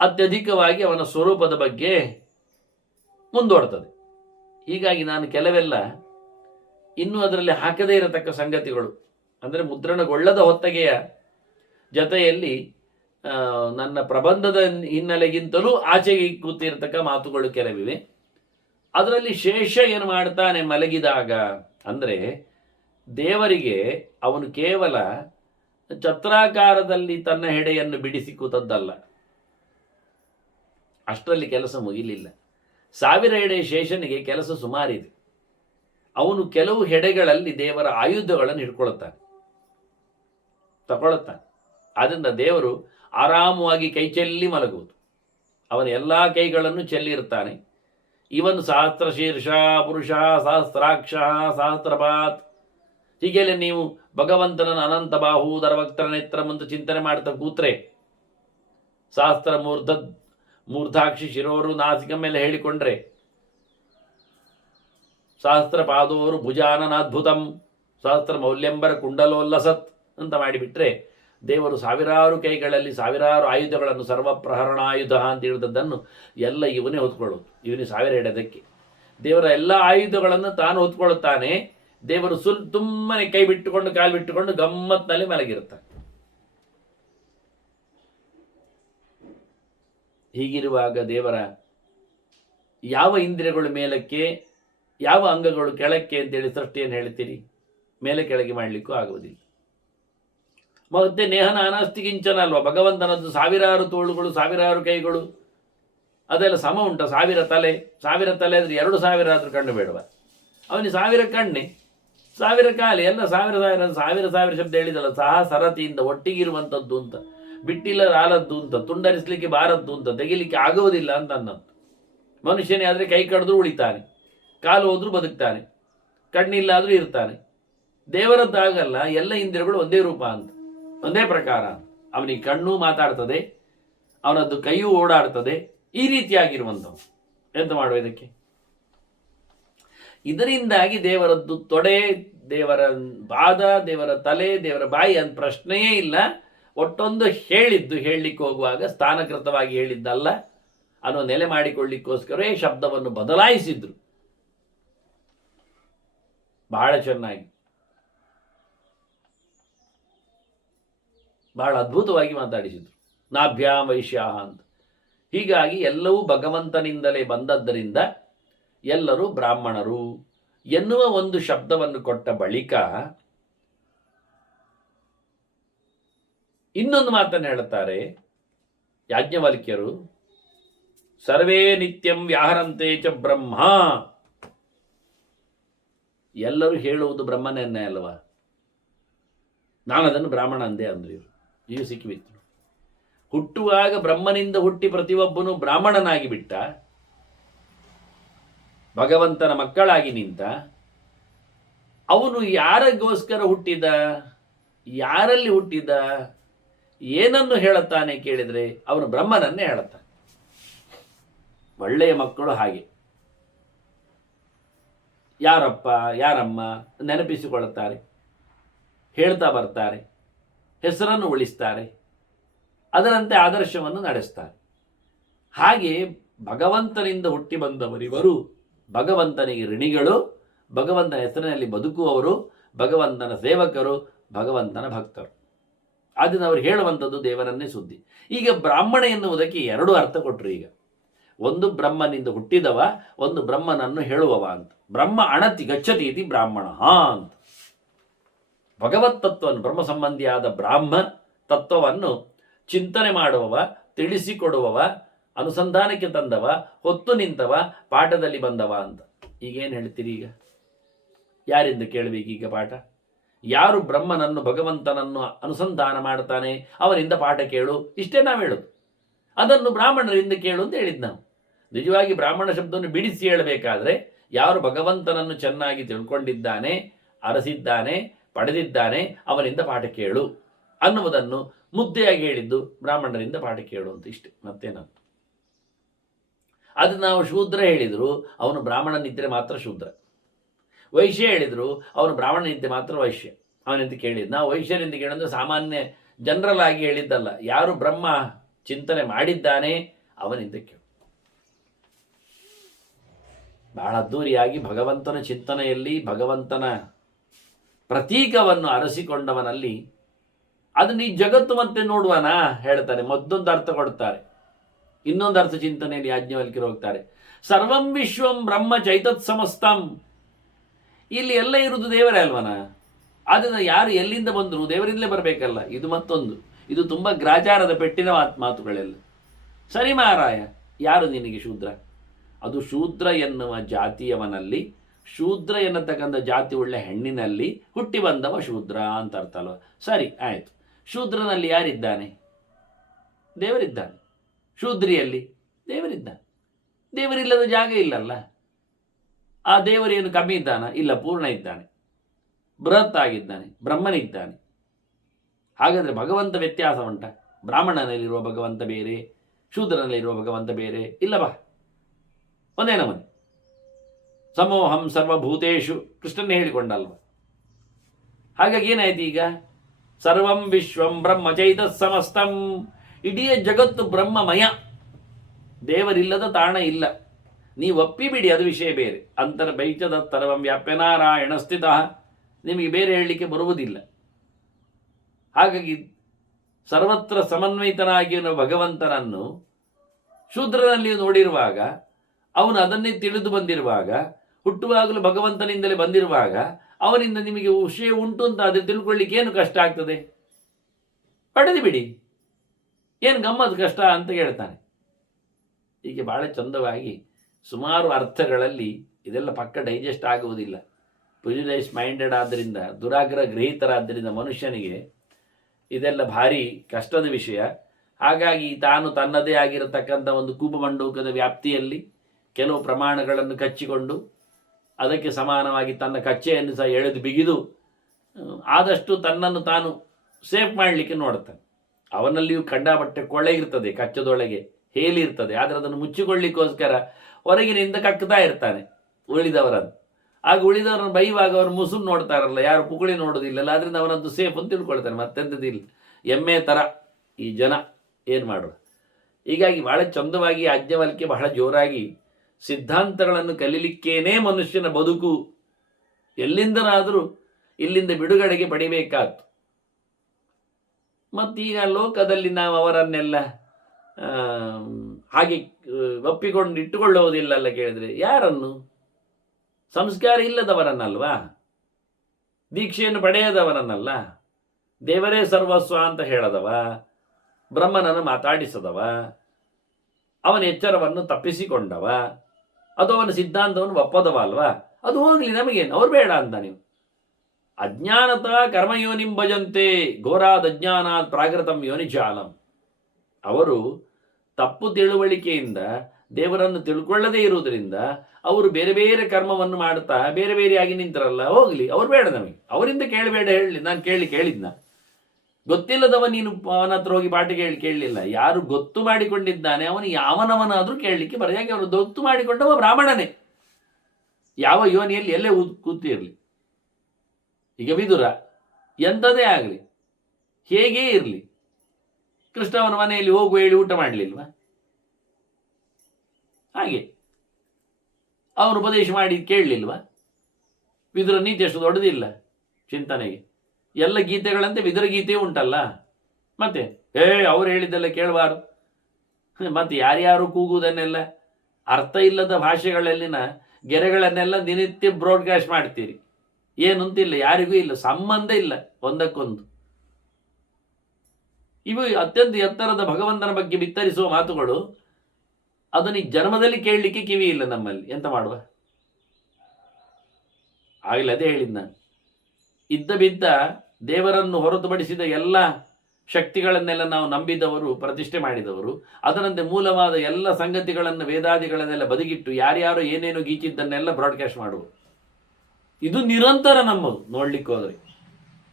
ಅತ್ಯಧಿಕವಾಗಿ ಅವನ ಸ್ವರೂಪದ ಬಗ್ಗೆ ಮುಂದೋಡ್ತದೆ. ಹೀಗಾಗಿ ನಾನು ಕೆಲವೆಲ್ಲ ಇನ್ನೂ ಅದರಲ್ಲಿ ಹಾಕದೇ ಇರತಕ್ಕ ಸಂಗತಿಗಳು, ಅಂದರೆ ಮುದ್ರಣಗೊಳ್ಳದ ಹೊತ್ತಗೆಯ ಜೊತೆಯಲ್ಲಿ ನನ್ನ ಪ್ರಬಂಧದ ಹಿನ್ನೆಲೆಗಿಂತಲೂ ಆಚೆಗೆ ಕೂತಿರ್ತಕ್ಕ ಮಾತುಗಳು ಕೆಲವಿವೆ. ಅದರಲ್ಲಿ ಶೇಷ ಏನು ಮಾಡ್ತಾನೆ ಮಲಗಿದಾಗ ಅಂದರೆ, ದೇವರಿಗೆ ಅವನು ಕೇವಲ ಛತ್ರಾಕಾರದಲ್ಲಿ ತನ್ನ ಹೆಡೆಯನ್ನು ಬಿಡಿಸಿ ಕೂತದ್ದಲ್ಲ, ಅಷ್ಟರಲ್ಲಿ ಕೆಲಸ ಮುಗಿಲಿಲ್ಲ. 1000 ಹೆಡೆ ಶೇಷನಿಗೆ ಕೆಲಸ ಸುಮಾರಿದೆ. ಅವನು ಕೆಲವು ಹೆಡೆಗಳಲ್ಲಿ ದೇವರ ಆಯುಧಗಳನ್ನು ಹಿಡ್ಕೊಳ್ತಾನೆ, ತಗೊಳ್ತಾನೆ. ಆದ್ದರಿಂದ ದೇವರು ಆರಾಮವಾಗಿ ಕೈ ಚೆಲ್ಲಿ ಮಲಗುವುದು, ಅವನ ಎಲ್ಲ ಕೈಗಳನ್ನು ಚೆಲ್ಲಿರ್ತಾನೆ. ಇವನು ಸಹಸ್ರ ಶೀರ್ಷ ಪುರುಷ, ಸಹಸ್ರಾಕ್ಷ, ಸಹಸ್ರಪಾತ್, ಹೀಗೆಲ್ಲ ನೀವು ಭಗವಂತನನ್ನು ಅನಂತ ಬಾಹು ದರವಕ್ತರ ನೇತ್ರ ಅಂತ ಚಿಂತನೆ ಮಾಡ್ತಾ ಕೂತ್ರೆ, ಸಹಸ್ರ ಮೂರ್ಧಾಕ್ಷಿ ಶಿರೋರು ನಾಸಿಕ ಮೇಲೆ ಹೇಳಿಕೊಂಡ್ರೆ, ಸಹಸ್ರ ಪಾದೋರು ಭುಜಾನನಾದ್ಭುತಂ, ಸಹಸ್ರ ಮೌಲ್ಯಂಬರ ಕುಂಡಲೋಲ್ಲಸತ್ ಅಂತ ಮಾಡಿಬಿಟ್ರೆ, ದೇವರು ಸಾವಿರಾರು ಕೈಗಳಲ್ಲಿ ಸಾವಿರಾರು ಆಯುಧಗಳನ್ನು, ಸರ್ವಪ್ರಹರಣಾಯುಧ ಅಂತ ಹೇಳಿದದ್ದನ್ನು ಎಲ್ಲ ಇವನೇ ಹೊತ್ಕೊಳ್ಳೋದು. ಇವನೇ 1000 ಹೆಡೆದಕ್ಕೆ ದೇವರ ಎಲ್ಲ ಆಯುಧಗಳನ್ನು ತಾನು ಹೊತ್ಕೊಳ್ಳುತ್ತಾನೆ. ದೇವರು ತುಂಬನೆ ಕೈ ಬಿಟ್ಟುಕೊಂಡು ಕಾಲು ಬಿಟ್ಟುಕೊಂಡು ಗಮ್ಮತ್ನಲ್ಲಿ ಮಲಗಿರುತ್ತಾನೆ. ಹೀಗಿರುವಾಗ ದೇವರ ಯಾವ ಇಂದ್ರಿಯಗಳು ಮೇಲಕ್ಕೆ, ಯಾವ ಅಂಗಗಳು ಕೆಳಕ್ಕೆ ಅಂತೇಳಿ ಸೃಷ್ಟಿಯನ್ನು ಹೇಳ್ತೀರಿ? ಮೇಲೆ ಕೆಳಗೆ ಮಾಡಲಿಕ್ಕೂ ಆಗುವುದಿಲ್ಲ. ಮತ್ತೆ ನೇಹನ ಅನಾಸ್ತಿಗಿಂಚನ ಅಲ್ವಾ, ಭಗವಂತನದ್ದು ಸಾವಿರಾರು ತೋಳುಗಳು, ಸಾವಿರಾರು ಕೈಗಳು, ಅದೆಲ್ಲ ಸಮ ಉಂಟ? 1000 ತಲೆ, 1000 ತಲೆ ಆದರೆ 2000 ಆದರೂ ಕಣ್ಣು ಬೇಡವ? ಅವನಿಗೆ 1000 ಕಣ್ಣೆ, 1000 ಕಾಲಿ, ಎಲ್ಲ 1000 ಶಬ್ದ ಹೇಳಿದಲ್ಲ, ಸಹ ಸರತಿಯಿಂದ ಒಟ್ಟಿಗಿರುವಂಥದ್ದು ಅಂತ, ಬಿಟ್ಟಿಲ್ಲ ಆಲದ್ದು ಅಂತ, ತುಂಡರಿಸಲಿಕ್ಕೆ ಬಾರದ್ದು ಅಂತ, ತೆಗಿಲಿಕ್ಕೆ ಆಗುವುದಿಲ್ಲ ಅಂತ ಅನ್ನೋದು. ಮನುಷ್ಯನೇ ಆದರೆ ಕೈ ಕಡಿದ್ರೂ ಉಳಿತಾನೆ, ಕಾಲು ಹೋದ್ರೂ ಬದುಕ್ತಾನೆ, ಕಣ್ಣಿಲ್ಲ ಆದರೂ ಇರ್ತಾನೆ. ದೇವರದ್ದಾಗಲ್ಲ, ಎಲ್ಲ ಇಂದ್ರಿಯಗಳು ಒಂದೇ ರೂಪ ಅಂತ, ಒಂದೇ ಪ್ರಕಾರ. ಅವನಿಗೆ ಕಣ್ಣು ಮಾತಾಡ್ತದೆ, ಅವನದ್ದು ಕೈಯೂ ಓಡಾಡ್ತದೆ, ಈ ರೀತಿಯಾಗಿರುವಂಥವು. ಎಂತ ಮಾಡುವ ಇದಕ್ಕೆ? ಇದರಿಂದಾಗಿ ದೇವರದ್ದು ತೊಡೆ, ದೇವರ ಪಾದ, ದೇವರ ತಲೆ, ದೇವರ ಬಾಯಿ ಅಂತ ಪ್ರಶ್ನೆಯೇ ಇಲ್ಲ. ಒಟ್ಟೊಂದು ಹೇಳಿದ್ದು ಹೇಳಲಿಕ್ಕೆ ಹೋಗುವಾಗ ಸ್ಥಾನಕೃತವಾಗಿ ಹೇಳಿದ್ದಲ್ಲ ಅನ್ನೋ ನೆಲೆ ಮಾಡಿಕೊಳ್ಳಿಕ್ಕೋಸ್ಕರವೇ ಶಬ್ದವನ್ನು ಬದಲಾಯಿಸಿದ್ರು. ಬಹಳ ಚೆನ್ನಾಗಿ, ಬಹಳ ಅದ್ಭುತವಾಗಿ ಮಾತಾಡಿಸಿದ್ರು. ನಾಭ್ಯಾಂ ವೈಶ್ಯಾಹ ಅಂತ. ಹೀಗಾಗಿ ಎಲ್ಲವೂ ಭಗವಂತನಿಂದಲೇ ಬಂದದ್ದರಿಂದ ಎಲ್ಲರೂ ಬ್ರಾಹ್ಮಣರು ಎನ್ನುವ ಒಂದು ಶಬ್ದವನ್ನು ಕೊಟ್ಟ ಬಳಿಕ ಇನ್ನೊಂದು ಮಾತನ್ನು ಹೇಳುತ್ತಾರೆ ಯಾಜ್ಞವಲ್ಕ್ಯರು. ಸರ್ವೇ ನಿತ್ಯಂ ವ್ಯಾಹರಂತೆ ಚ ಬ್ರಹ್ಮ. ಎಲ್ಲರೂ ಹೇಳುವುದು ಬ್ರಹ್ಮನನ್ನೇ ಅಲ್ವಾ? ನಾನು ಅದನ್ನು ಬ್ರಾಹ್ಮಣ ಅಂದೆ ಅಂದ್ರು ಇವರು. ಈಗ ಸಿಕ್ಕಿಬಿತ್ತು. ಹುಟ್ಟುವಾಗ ಬ್ರಹ್ಮನಿಂದ ಹುಟ್ಟಿ ಪ್ರತಿಯೊಬ್ಬನು ಬ್ರಾಹ್ಮಣನಾಗಿ ಬಿಟ್ಟ, ಭಗವಂತನ ಮಕ್ಕಳಾಗಿ ನಿಂತ. ಅವನು ಯಾರಿಗೋಸ್ಕರ ಹುಟ್ಟಿದ, ಯಾರಲ್ಲಿ ಹುಟ್ಟಿದ, ಏನನ್ನು ಹೇಳುತ್ತಾನೆ ಕೇಳಿದರೆ ಅವನು ಬ್ರಹ್ಮನನ್ನೇ ಹೇಳುತ್ತಾನೆ. ಒಳ್ಳೆಯ ಮಕ್ಕಳು ಹಾಗೆ ಯಾರಪ್ಪ ಯಾರಮ್ಮ ನೆನಪಿಸಿಕೊಳ್ಳುತ್ತಾರೆ, ಹೇಳ್ತಾ ಬರ್ತಾರೆ, ಹೆಸರನ್ನು ಉಳಿಸ್ತಾರೆ, ಅದರಂತೆ ಆದರ್ಶವನ್ನು ನಡೆಸ್ತಾರೆ. ಹಾಗೆ ಭಗವಂತನಿಂದ ಹುಟ್ಟಿ ಬಂದವರಿವರು ಭಗವಂತನಿಗೆ ಋಣಿಗಳು, ಭಗವಂತನ ಹೆಸರಿನಲ್ಲಿ ಬದುಕುವವರು, ಭಗವಂತನ ಸೇವಕರು, ಭಗವಂತನ ಭಕ್ತರು. ಆದ್ದರಿಂದ ಅವರು ಹೇಳುವಂಥದ್ದು ದೇವರನ್ನೇ ಸುದ್ದಿ. ಈಗ ಬ್ರಾಹ್ಮಣ ಎನ್ನುವುದಕ್ಕೆ 2 ಅರ್ಥ ಕೊಟ್ಟರು. ಈಗ ಒಂದು ಬ್ರಹ್ಮನಿಂದ ಹುಟ್ಟಿದವ, ಒಂದು ಬ್ರಹ್ಮನನ್ನು ಹೇಳುವವ ಅಂತ. ಬ್ರಹ್ಮ ಅಣತಿ ಗಚ್ಚತಿ ಇತಿ ಬ್ರಾಹ್ಮಣ ಅಂತ. ಭಗವತ್ ತತ್ವವನ್ನು, ಬ್ರಹ್ಮ ಸಂಬಂಧಿಯಾದ ಬ್ರಾಹ್ಮ ತತ್ವವನ್ನು ಚಿಂತನೆ ಮಾಡುವವ, ತಿಳಿಸಿಕೊಡುವವ, ಅನುಸಂಧಾನಕ್ಕೆ ತಂದವ, ಹೊತ್ತು ನಿಂತವ, ಪಾಠದಲ್ಲಿ ಬಂದವ ಅಂತ. ಈಗೇನು ಹೇಳ್ತೀರಿ? ಈಗ ಯಾರಿಂದ ಕೇಳಬೇಕು ಈಗ ಪಾಠ? ಯಾರು ಬ್ರಹ್ಮನನ್ನು ಭಗವಂತನನ್ನು ಅನುಸಂಧಾನ ಮಾಡ್ತಾನೆ ಅವನಿಂದ ಪಾಠ ಕೇಳು, ಇಷ್ಟೇ ನಾವು ಹೇಳೋದು. ಅದನ್ನು ಬ್ರಾಹ್ಮಣರಿಂದ ಕೇಳು ಅಂತ ಹೇಳಿದ್ದು ನಾವು. ನಿಜವಾಗಿ ಬ್ರಾಹ್ಮಣ ಶಬ್ದವನ್ನು ಬಿಡಿಸಿ ಹೇಳಬೇಕಾದ್ರೆ ಯಾರು ಭಗವಂತನನ್ನು ಚೆನ್ನಾಗಿ ತಿಳ್ಕೊಂಡಿದ್ದಾನೆ, ಅರಸಿದ್ದಾನೆ, ಪಡೆದಿದ್ದಾನೆ ಅವನಿಂದ ಪಾಠ ಕೇಳು ಅನ್ನುವುದನ್ನು ಮುದ್ದೆಯಾಗಿ ಹೇಳಿದ್ದು ಬ್ರಾಹ್ಮಣರಿಂದ ಪಾಠ ಕೇಳು ಅಂತ. ಇಷ್ಟೇ, ಮತ್ತೇನಂತ. ಅದು ನಾವು ಶೂದ್ರ ಹೇಳಿದರು ಅವನು ಬ್ರಾಹ್ಮಣನಿದ್ದರೆ ಮಾತ್ರ ಶೂದ್ರ, ವೈಶ್ಯ ಹೇಳಿದರು ಅವನು ಬ್ರಾಹ್ಮಣನಿದ್ದರೆ ಮಾತ್ರ ವೈಶ್ಯ. ಅವನಿಂದ ಕೇಳಿದ್ದು ನಾವು ವೈಶ್ಯರಿಂದ ಕೇಳಿದ್ರೆ ಸಾಮಾನ್ಯ ಜನರಲ್ ಆಗಿ ಹೇಳಿದ್ದಲ್ಲ. ಯಾರು ಬ್ರಹ್ಮ ಚಿಂತನೆ ಮಾಡಿದ್ದಾನೆ ಅವನಿಂದ ಕೇಳು. ಬಹಳ ಅದ್ದೂರಿಯಾಗಿ ಭಗವಂತನ ಚಿಂತನೆಯಲ್ಲಿ ಭಗವಂತನ ಪ್ರತೀಕವನ್ನು ಅರಸಿಕೊಂಡವನಲ್ಲಿ ಅದನ್ನು ಈ ಜಗತ್ತು ಮತ್ತೆ ನೋಡುವನಾ ಹೇಳ್ತಾರೆ. ಮತ್ತೊಂದು ಅರ್ಥ ಕೊಡ್ತಾರೆ, ಇನ್ನೊಂದು ಅರ್ಥ ಚಿಂತನೆಯಲ್ಲಿ ಯಾಜ್ಞವಲ್ಕ್ಯರು ಹೋಗ್ತಾರೆ. ಸರ್ವಂ ವಿಶ್ವಂ ಬ್ರಹ್ಮ ಚೈತತ್ ಸಮಸ್ತಂ. ಇಲ್ಲಿ ಎಲ್ಲ ಇರುವುದು ದೇವರೇ ಅಲ್ವನ. ಅದನ್ನು ಯಾರು ಎಲ್ಲಿಂದ ಬಂದರು ದೇವರಿಂದಲೇ ಬರಬೇಕಲ್ಲ. ಇದು ಮತ್ತೊಂದು, ಇದು ತುಂಬ ಗ್ರಾಚಾರದ ಪೆಟ್ಟಿನ ಮಾತುಗಳೆಲ್ಲ. ಸರಿ ಮಾರಾಯ, ಯಾರು ನಿನಗೆ ಶೂದ್ರ? ಅದು ಶೂದ್ರ ಎನ್ನುವ ಜಾತಿಯವನಲ್ಲಿ, ಶೂದ್ರ ಎನ್ನತಕ್ಕಂಥ ಜಾತಿ ಉಳ್ಳ ಹೆಣ್ಣಿನಲ್ಲಿ ಹುಟ್ಟಿ ಬಂದವ ಶೂದ್ರ ಅಂತ ಅರ್ಥ ಅಲ್ವ. ಸರಿ ಆಯಿತು. ಶೂದ್ರನಲ್ಲಿ ಯಾರಿದ್ದಾನೆ? ದೇವರಿದ್ದಾನೆ. ಶೂದ್ರಿಯಲ್ಲಿ ದೇವರಿದ್ದಾನೆ. ದೇವರಿಲ್ಲದ ಜಾಗ ಇಲ್ಲಲ್ಲ. ಆ ದೇವರೇನು ಕಮ್ಮಿ ಇದ್ದಾನ? ಇಲ್ಲ, ಪೂರ್ಣ ಇದ್ದಾನೆ, ಬೃಹತ್ ಆಗಿದ್ದಾನೆ, ಬ್ರಹ್ಮನಿದ್ದಾನೆ. ಹಾಗಾದರೆ ಭಗವಂತ ವ್ಯತ್ಯಾಸ ಉಂಟ? ಬ್ರಾಹ್ಮಣನಲ್ಲಿರುವ ಭಗವಂತ ಬೇರೆ, ಶೂದ್ರನಲ್ಲಿರುವ ಭಗವಂತ ಬೇರೆ ಇಲ್ಲವಾ? ಒಂದೇ ನಮನೆ. ಸಮೋಹಂ ಸರ್ವಭೂತೇಶು ಕೃಷ್ಣನೇ ಹೇಳಿಕೊಂಡಲ್ವ. ಹಾಗಾಗಿ ಏನಾಯ್ತು ಈಗ? ಸರ್ವಂ ವಿಶ್ವಂ ಬ್ರಹ್ಮ ಚೈತತ್ ಸಮಸ್ತಂ. ಇಡೀ ಜಗತ್ತು ಬ್ರಹ್ಮಮಯ, ದೇವರಿಲ್ಲದ ತಾಣ ಇಲ್ಲ. ನೀವು ಒಪ್ಪಿಬಿಡಿ, ಅದು ವಿಷಯ ಬೇರೆ. ಅಂತರ ಬೈಚದ ತರವಂ ವ್ಯಾಪ್ಯನಾರಾಯಣ ಸ್ಥಿತ, ನಿಮಗೆ ಬೇರೆ ಹೇಳಲಿಕ್ಕೆ ಬರುವುದಿಲ್ಲ. ಹಾಗಾಗಿ ಸರ್ವತ್ರ ಸಮನ್ವಿತನಾಗಿರುವ ಭಗವಂತನನ್ನು ಶೂದ್ರನಲ್ಲಿ ನೋಡಿರುವಾಗ, ಅವನು ಅದನ್ನೇ ತಿಳಿದು ಬಂದಿರುವಾಗ, ಹುಟ್ಟುವಾಗಲೂ ಭಗವಂತನಿಂದಲೇ ಬಂದಿರುವಾಗ, ಅವನಿಂದ ನಿಮಗೆ ವಿಷಯ ಉಂಟು ಅಂತ ಆದರೆ ತಿಳ್ಕೊಳ್ಳಿಕ್ಕೆ ಏನು ಕಷ್ಟ ಆಗ್ತದೆ? ಪಡೆದು ಬಿಡಿ, ಏನು ಗಮ್ಮತ್ತು ಕಷ್ಟ ಅಂತ ಹೇಳ್ತಾನೆ. ಹೀಗೆ ಬಹಳ ಚಂದವಾಗಿ ಸುಮಾರು ಅರ್ಥಗಳಲ್ಲಿ ಇದೆಲ್ಲ ಪಕ್ಕ ಡೈಜೆಸ್ಟ್ ಆಗುವುದಿಲ್ಲ. ಪ್ರಿಜುಡೈಸ್ ಮೈಂಡೆಡ್ ಆದ್ದರಿಂದ, ದುರಾಗ್ರಹ ಗ್ರಹೀತರಾದ್ದರಿಂದ ಮನುಷ್ಯನಿಗೆ ಇದೆಲ್ಲ ಭಾರಿ ಕಷ್ಟದ ವಿಷಯ. ಹಾಗಾಗಿ ತಾನು ತನ್ನದೇ ಆಗಿರತಕ್ಕಂಥ ಒಂದು ಕೂಪಮಂಡೂಕದ ವ್ಯಾಪ್ತಿಯಲ್ಲಿ ಕೆಲವು ಪ್ರಮಾಣಗಳನ್ನು ಕಚ್ಚಿಕೊಂಡು ಅದಕ್ಕೆ ಸಮಾನವಾಗಿ ತನ್ನ ಕಚ್ಚೆಯನ್ನು ಸಹ ಎಳೆದು ಬಿಗಿದು ಆದಷ್ಟು ತನ್ನನ್ನು ತಾನು ಸೇಫ್ ಮಾಡಲಿಕ್ಕೆ ನೋಡ್ತಾನೆ. ಅವನಲ್ಲಿಯೂ ಕಂಡಾಪಟ್ಟೆ ಕೊಳೆ ಇರ್ತದೆ, ಕಚ್ಚದೊಳಗೆ ಹೇಲಿ ಇರ್ತದೆ. ಆದರೆ ಅದನ್ನು ಮುಚ್ಚಿಕೊಳ್ಳಿಕ್ಕೋಸ್ಕರ ಹೊರಗಿನಿಂದ ಕಕ್ಕುತ್ತಾ ಇರ್ತಾನೆ ಉಳಿದವರನ್ನು. ಆಗ ಉಳಿದವರನ್ನು ಬೈಯುವಾಗ ಅವರು ಮುಸುರು ನೋಡ್ತಾರಲ್ಲ, ಯಾರು ಪುಕುಳಿ ನೋಡೋದಿಲ್ಲಲ್ಲ, ಅದರಿಂದ ಅವನದ್ದು ಸೇಫ್ ಅಂತ ತಿಳ್ಕೊಳ್ತಾನೆ. ಮತ್ತೆಂಥದ್ದಿಲ್ಲ, ಎಮ್ಮೆ ಥರ ಈ ಜನ ಏನು ಮಾಡುವ. ಹೀಗಾಗಿ ಬಹಳ ಚಂದವಾಗಿ ಯಾಜ್ಞವಲ್ಕ್ಯ ಬಹಳ ಜೋರಾಗಿ ಸಿದ್ಧಾಂತಗಳನ್ನು ಕಲೀಲಿಕ್ಕೇನೇ ಮನುಷ್ಯನ ಬದುಕು, ಎಲ್ಲಿಂದನಾದರೂ ಇಲ್ಲಿಂದ ಬಿಡುಗಡೆಗೆ ಪಡಿಬೇಕಾತು. ಮತ್ತೀಗ ಲೋಕದಲ್ಲಿ ನಾವು ಅವರನ್ನೆಲ್ಲ ಹಾಗೆ ಒಪ್ಪಿಕೊಂಡು ಇಟ್ಟುಕೊಳ್ಳುವುದಿಲ್ಲಲ್ಲ. ಕೇಳಿದ್ರೆ ಯಾರನ್ನು? ಸಂಸ್ಕಾರ ಇಲ್ಲದವರನ್ನಲ್ವಾ, ದೀಕ್ಷೆಯನ್ನು ಪಡೆಯದವರನ್ನಲ್ಲ, ದೇವರೇ ಸರ್ವಸ್ವ ಅಂತ ಹೇಳದವ, ಬ್ರಹ್ಮನನ್ನು ಮಾತಾಡಿಸದವ, ಅವನ ಎಚ್ಚರವನ್ನು ತಪ್ಪಿಸಿಕೊಂಡವ, ಅದು ಅವನ ಸಿದ್ಧಾಂತವನ್ನು ಒಪ್ಪದವ ಅಲ್ವಾ. ಅದು ಹೋಗಲಿ, ನಮಗೇನು, ಅವ್ರು ಬೇಡ ಅಂತ. ನೀವು ಅಜ್ಞಾನತ ಕರ್ಮಯೋನಿಂ ಭಜಂತೆ ಘೋರಾದ ಅಜ್ಞಾನಾತ್ ಪ್ರಾಕೃತಂ ಯೋನಿಜಾಲಂ. ಅವರು ತಪ್ಪು ತಿಳುವಳಿಕೆಯಿಂದ ದೇವರನ್ನು ತಿಳ್ಕೊಳ್ಳದೇ ಇರುವುದರಿಂದ ಅವರು ಬೇರೆ ಬೇರೆ ಕರ್ಮವನ್ನು ಮಾಡ್ತಾ ಬೇರೆ ಬೇರೆಯಾಗಿ ನಿಂತರಲ್ಲ. ಹೋಗಲಿ, ಅವ್ರು ಬೇಡ ನಮಗೆ, ಅವರಿಂದ ಕೇಳಬೇಡ. ಹೇಳಲಿ, ನಾನು ಕೇಳಿದ್ನ. ಗೊತ್ತಿಲ್ಲದವ ನೀನು ಅವನ ಹತ್ರ ಹೋಗಿ ಪಾಠ ಕೇಳಲಿಲ್ಲ. ಯಾರು ಗೊತ್ತು ಮಾಡಿಕೊಂಡಿದ್ದಾನೆ ಅವನು ಯಾವನವನಾದರೂ ಕೇಳಲಿಕ್ಕೆ ಬರ. ಯಾಕೆ? ಅವರು ಗೊತ್ತು ಮಾಡಿಕೊಂಡವ ಬ್ರಾಹ್ಮಣನೇ, ಯಾವ ಯೋನಿಯಲ್ಲಿ ಎಲ್ಲೇ ಕೂತಿರಲಿ. ಈಗ ವಿದುರ ಎಂಥದೇ ಆಗಲಿ, ಹೇಗೇ ಇರಲಿ, ಕೃಷ್ಣ ಅವನ ಮನೆಯಲ್ಲಿ ಹೋಗುವ ಹೇಳಿ ಊಟ ಮಾಡಲಿಲ್ವ? ಹಾಗೆ ಅವನು ಉಪದೇಶ ಮಾಡಿ ಕೇಳಲಿಲ್ವ? ವಿದುರ ನೀತಿ ಅಷ್ಟು ದೊಡ್ಡದಿಲ್ಲ ಚಿಂತನೆಗೆ. ಎಲ್ಲ ಗೀತೆಗಳಂತೆ ವಿದುರ ಗೀತೆಯೂ ಉಂಟಲ್ಲ. ಮತ್ತೆ ಅವ್ರು ಹೇಳಿದ್ದೆಲ್ಲ ಕೇಳಬಾರ್ದು. ಮತ್ತೆ ಯಾರ್ಯಾರು ಕೂಗುವುದನ್ನೆಲ್ಲ ಅರ್ಥ ಇಲ್ಲದ ಭಾಷೆಗಳಲ್ಲಿನ ಗೆರೆಗಳನ್ನೆಲ್ಲ ದಿನನಿತ್ಯ ಬ್ರಾಡ್ಕಾಸ್ಟ್ ಮಾಡ್ತೀರಿ. ಏನಂತಿಲ್ಲ, ಯಾರಿಗೂ ಇಲ್ಲ, ಸಂಬಂಧ ಇಲ್ಲ ಒಂದಕ್ಕೊಂದು. ಇವು ಅತ್ಯಂತ ಎತ್ತರದ ಭಗವಂತನ ಬಗ್ಗೆ ಬಿತ್ತರಿಸುವ ಮಾತುಗಳು. ಅದನ್ನು ಈ ಜನ್ಮದಲ್ಲಿ ಕೇಳಲಿಕ್ಕೆ ಕಿವಿ ಇಲ್ಲ ನಮ್ಮಲ್ಲಿ. ಎಂತ ಮಾಡುವ? ಆಗಲೇ ಅದೇ ಹೇಳಿದ್ದು ನಾನು. ಇದ್ದ ಬಿದ್ದ ದೇವರನ್ನು ಹೊರತುಪಡಿಸಿದ ಎಲ್ಲ ಶಕ್ತಿಗಳನ್ನೆಲ್ಲ ನಾವು ನಂಬಿದವರು, ಪ್ರತಿಷ್ಠೆ ಮಾಡಿದವರು, ಅದರಂತೆ ಮೂಲವಾದ ಎಲ್ಲ ಸಂಗತಿಗಳನ್ನು ವೇದಾದಿಗಳನ್ನೆಲ್ಲ ಬದಿಗಿಟ್ಟು ಯಾರ್ಯಾರು ಏನೇನು ಗೀಚಿದ್ದನ್ನೆಲ್ಲ ಬ್ರಾಡ್ಕಾಸ್ಟ್ ಮಾಡುವುದು. ಇದು ನಿರಂತರ ನಮ್ಮದು ನೋಡ್ಲಿಕ್ಕೆ ಹೋದರೆ.